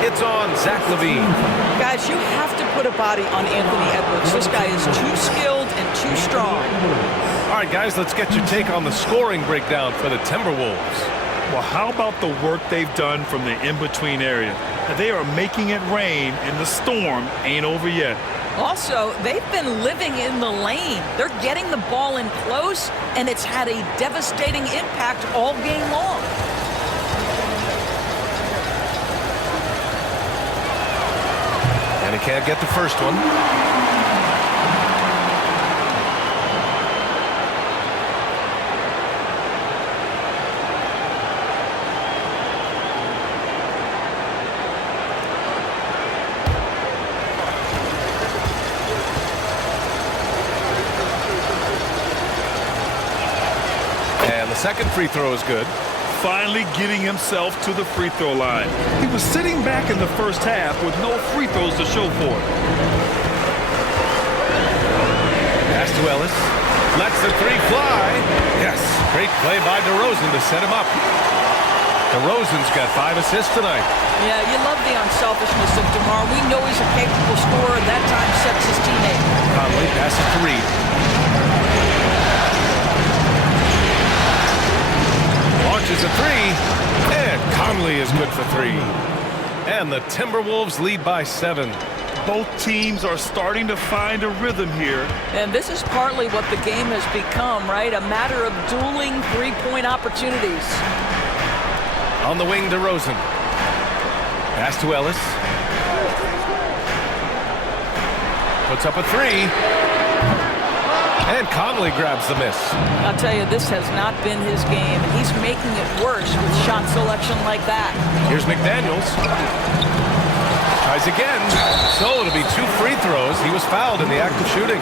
It's on Zach LaVine. Guys, you have to put a body on Anthony Edwards. This guy is too skilled and too strong. All right, guys, let's get your take on the scoring breakdown for the Timberwolves. Well, how about the work they've done from the in-between area? They are making it rain, and the storm ain't over yet. Also, they've been living in the lane. They're getting the ball in close, and it's had a devastating impact all game long. And he can't get the first one. Second free throw is good. Finally getting himself to the free throw line. He was sitting back in the first half with no free throws to show for it. Pass to Ellis. Lets the 3 fly. Yes, great play by DeRozan to set him up. DeRozan's got 5 assists tonight. Yeah, you love the unselfishness of DeMar. We know he's a capable scorer, and that time sets his teammate. Conley passes to Reed. Launches a 3, and Conley is good for 3. And the Timberwolves lead by 7. Both teams are starting to find a rhythm here. And this is partly what the game has become, right? A matter of dueling three-point opportunities. On the wing, DeRozan. Pass to Ellis. Puts up a 3. And Conley grabs the miss. I'll tell you, this has not been his game. He's making it worse with shot selection like that. Here's McDaniels. Tries again. So it'll be 2 free throws. He was fouled in the act of shooting.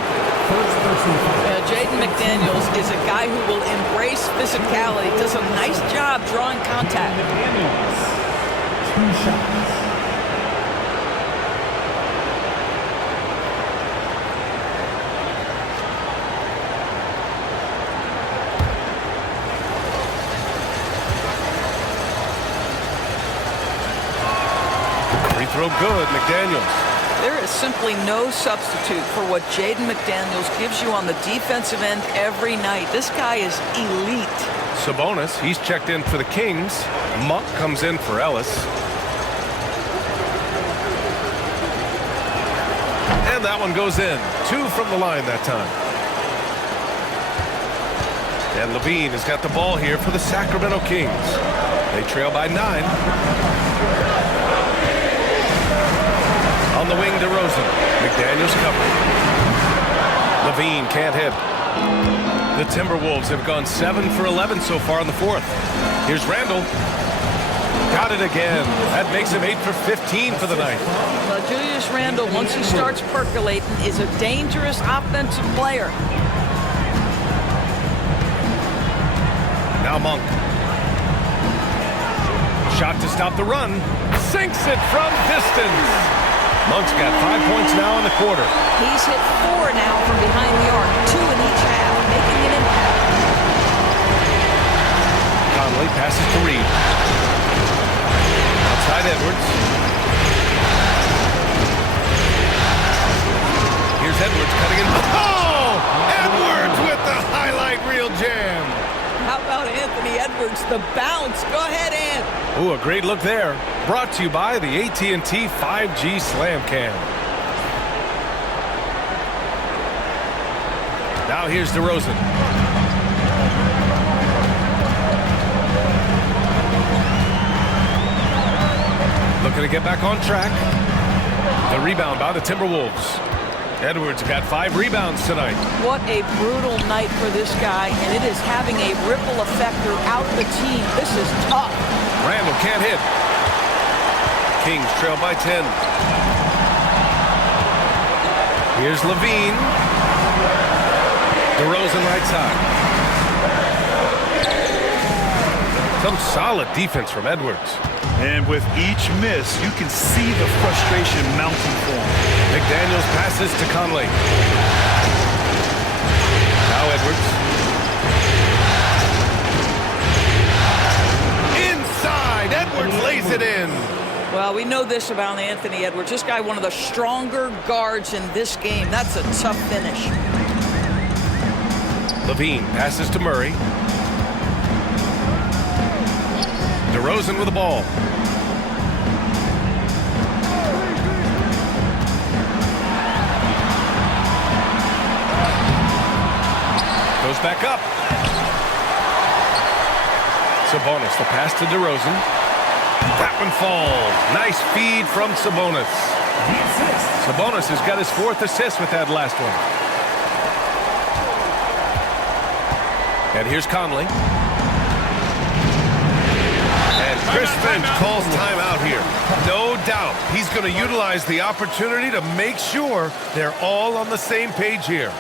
Jaden McDaniels is a guy who will embrace physicality. Does a nice job drawing contact. 2 shots. Throw good, McDaniels. There is simply no substitute for what Jaden McDaniels gives you on the defensive end every night. This guy is elite. Sabonis, he's checked in for the Kings. Monk comes in for Ellis. And that one goes in. 2 from the line that time. And LaVine has got the ball here for the Sacramento Kings. They trail by 9. On the wing, DeRozan. McDaniels covered. LaVine can't hit. The Timberwolves have gone 7 for 11 so far in the 4th. Here's Randall. Got it again. That makes him 8 for 15 for the night. Well, Julius Randle, once he starts percolating, is a dangerous offensive player. Now Monk. Shot to stop the run. Sinks it from distance. Monk's got 5 points now in the quarter. He's hit 4 now from behind the arc, 2 in each half, making an impact. Conley passes to Reed. Outside Edwards. Here's Edwards cutting in. Oh! Edwards with the highlight reel jam. How about Anthony Edwards, the bounce? Go ahead, Ant. Ooh, a great look there. Brought to you by the AT&T 5G Slam Cam. Now here's DeRozan. Looking to get back on track. The rebound by the Timberwolves. Edwards got 5 rebounds tonight. What a brutal night for this guy, and it is having a ripple effect throughout the team. This is tough. Randall can't hit. Kings trail by 10. Here's LaVine. DeRozan right side. Some solid defense from Edwards. And with each miss, you can see the frustration mounting for him. McDaniels passes to Conley. Now Edwards. it in. Well, we know this about Anthony Edwards. This guy, one of the stronger guards in this game. That's a tough finish. Levine passes to Murray. DeRozan with the ball. Goes back up. Sabonis, the pass to DeRozan. That one falls. Nice feed from Sabonis. Sabonis has got his 4th assist with that last one. And here's Conley. And Chris Finch calls timeout here. No doubt he's going to utilize the opportunity to make sure they're all on the same page here.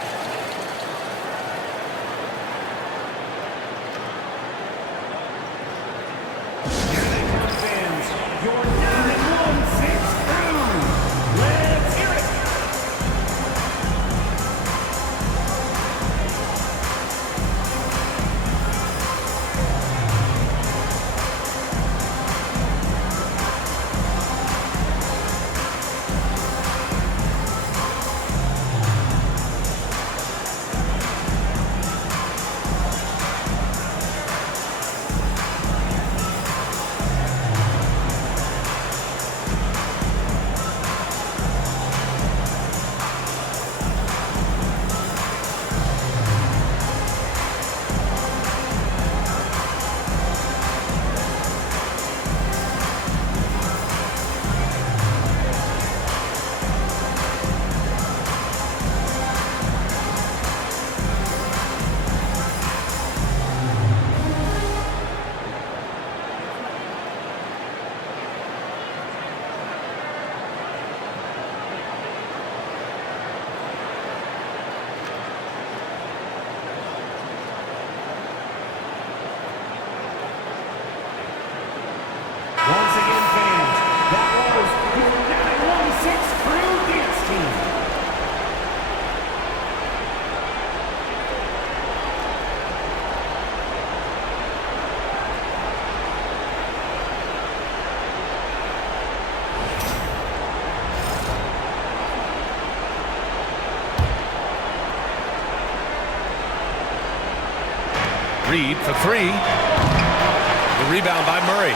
Reed for 3. The rebound by Murray.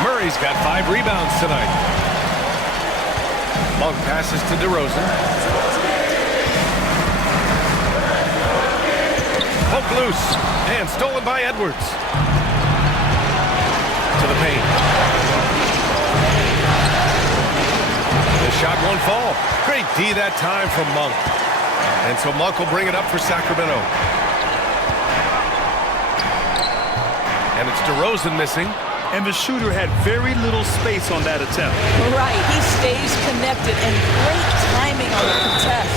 Murray's got 5 rebounds tonight. Monk passes to DeRozan. Poke loose and stolen by Edwards. To the paint. The shot won't fall. Great D that time from Monk. And so Monk will bring it up for Sacramento. And it's DeRozan missing. And the shooter had very little space on that attempt. Right, he stays connected, and great timing on the contest.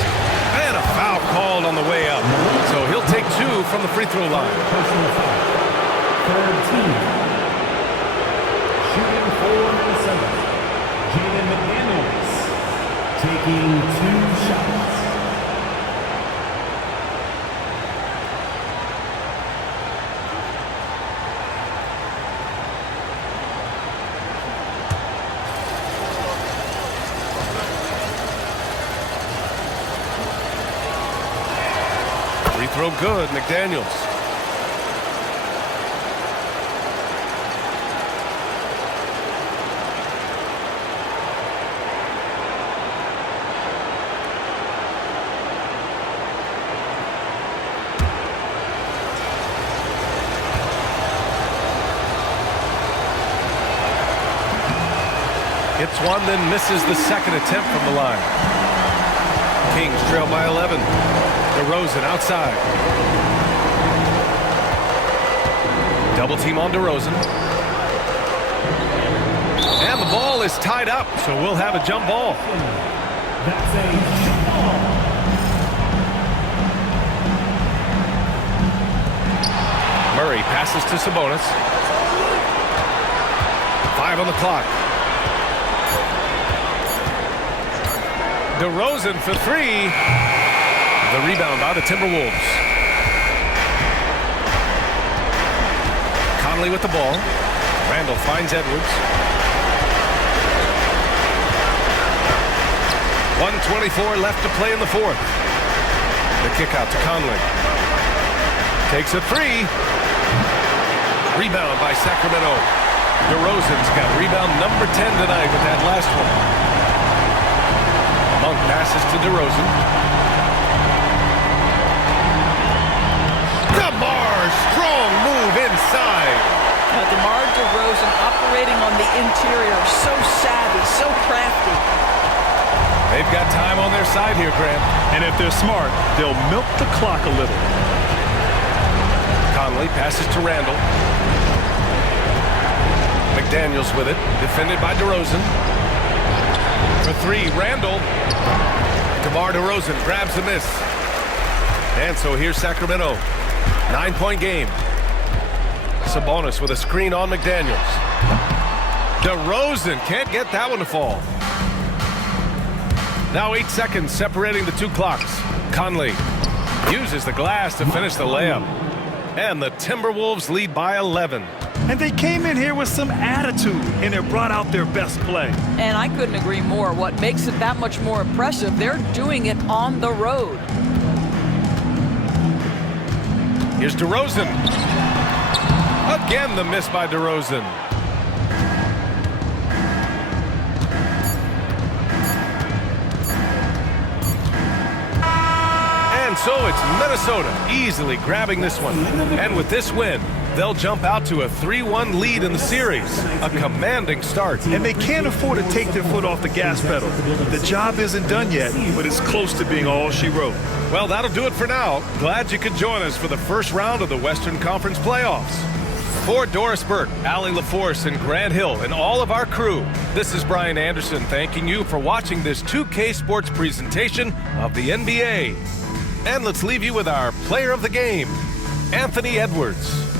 And a foul called on the way up. So he'll take 2 from the free throw line. Personal foul. Third team. Shooting for Minnesota. Jaden McDaniels taking 2 shots. Free throw good, McDaniels. Hits one, then misses the second attempt from the line. Kings trail by 11. DeRozan outside. Double team on DeRozan. And the ball is tied up, so we'll have a jump ball. That's a jump ball. Murray passes to Sabonis. 5 on the clock. DeRozan for 3. The rebound by the Timberwolves. Conley with the ball. Randall finds Edwards. 1:24 left to play in the fourth. The kick out to Conley. Takes a three. Rebound by Sacramento. DeRozan's got rebound number 10 tonight with that last one. Monk passes to DeRozan. DeMar, strong move inside. Now, DeMar DeRozan operating on the interior, so savvy, so crafty. They've got time on their side here, Grant. And if they're smart, they'll milk the clock a little. Conley passes to Randall. McDaniels with it, defended by DeRozan. For three, Randall. DeMar DeRozan grabs the miss. And so here's Sacramento. 9-point game. Sabonis with a screen on McDaniels. DeRozan can't get that one to fall. Now 8 seconds separating the two clocks. Conley uses the glass to finish the layup. And the Timberwolves lead by 11. And they came in here with some attitude, and they brought out their best play. And I couldn't agree more. What makes it that much more impressive, they're doing it on the road. Here's DeRozan. Again, the miss by DeRozan. And so it's Minnesota easily grabbing this one. And with this win, they'll jump out to a 3-1 lead in the series. A commanding start. And they can't afford to take their foot off the gas pedal. The job isn't done yet, but it's close to being all she wrote. Well, that'll do it for now. Glad you could join us for the first round of the Western Conference playoffs. For Doris Burke, Allie LaForce, and Grant Hill, and all of our crew, this is Brian Anderson thanking you for watching this 2K Sports presentation of the NBA. And let's leave you with our player of the game, Anthony Edwards.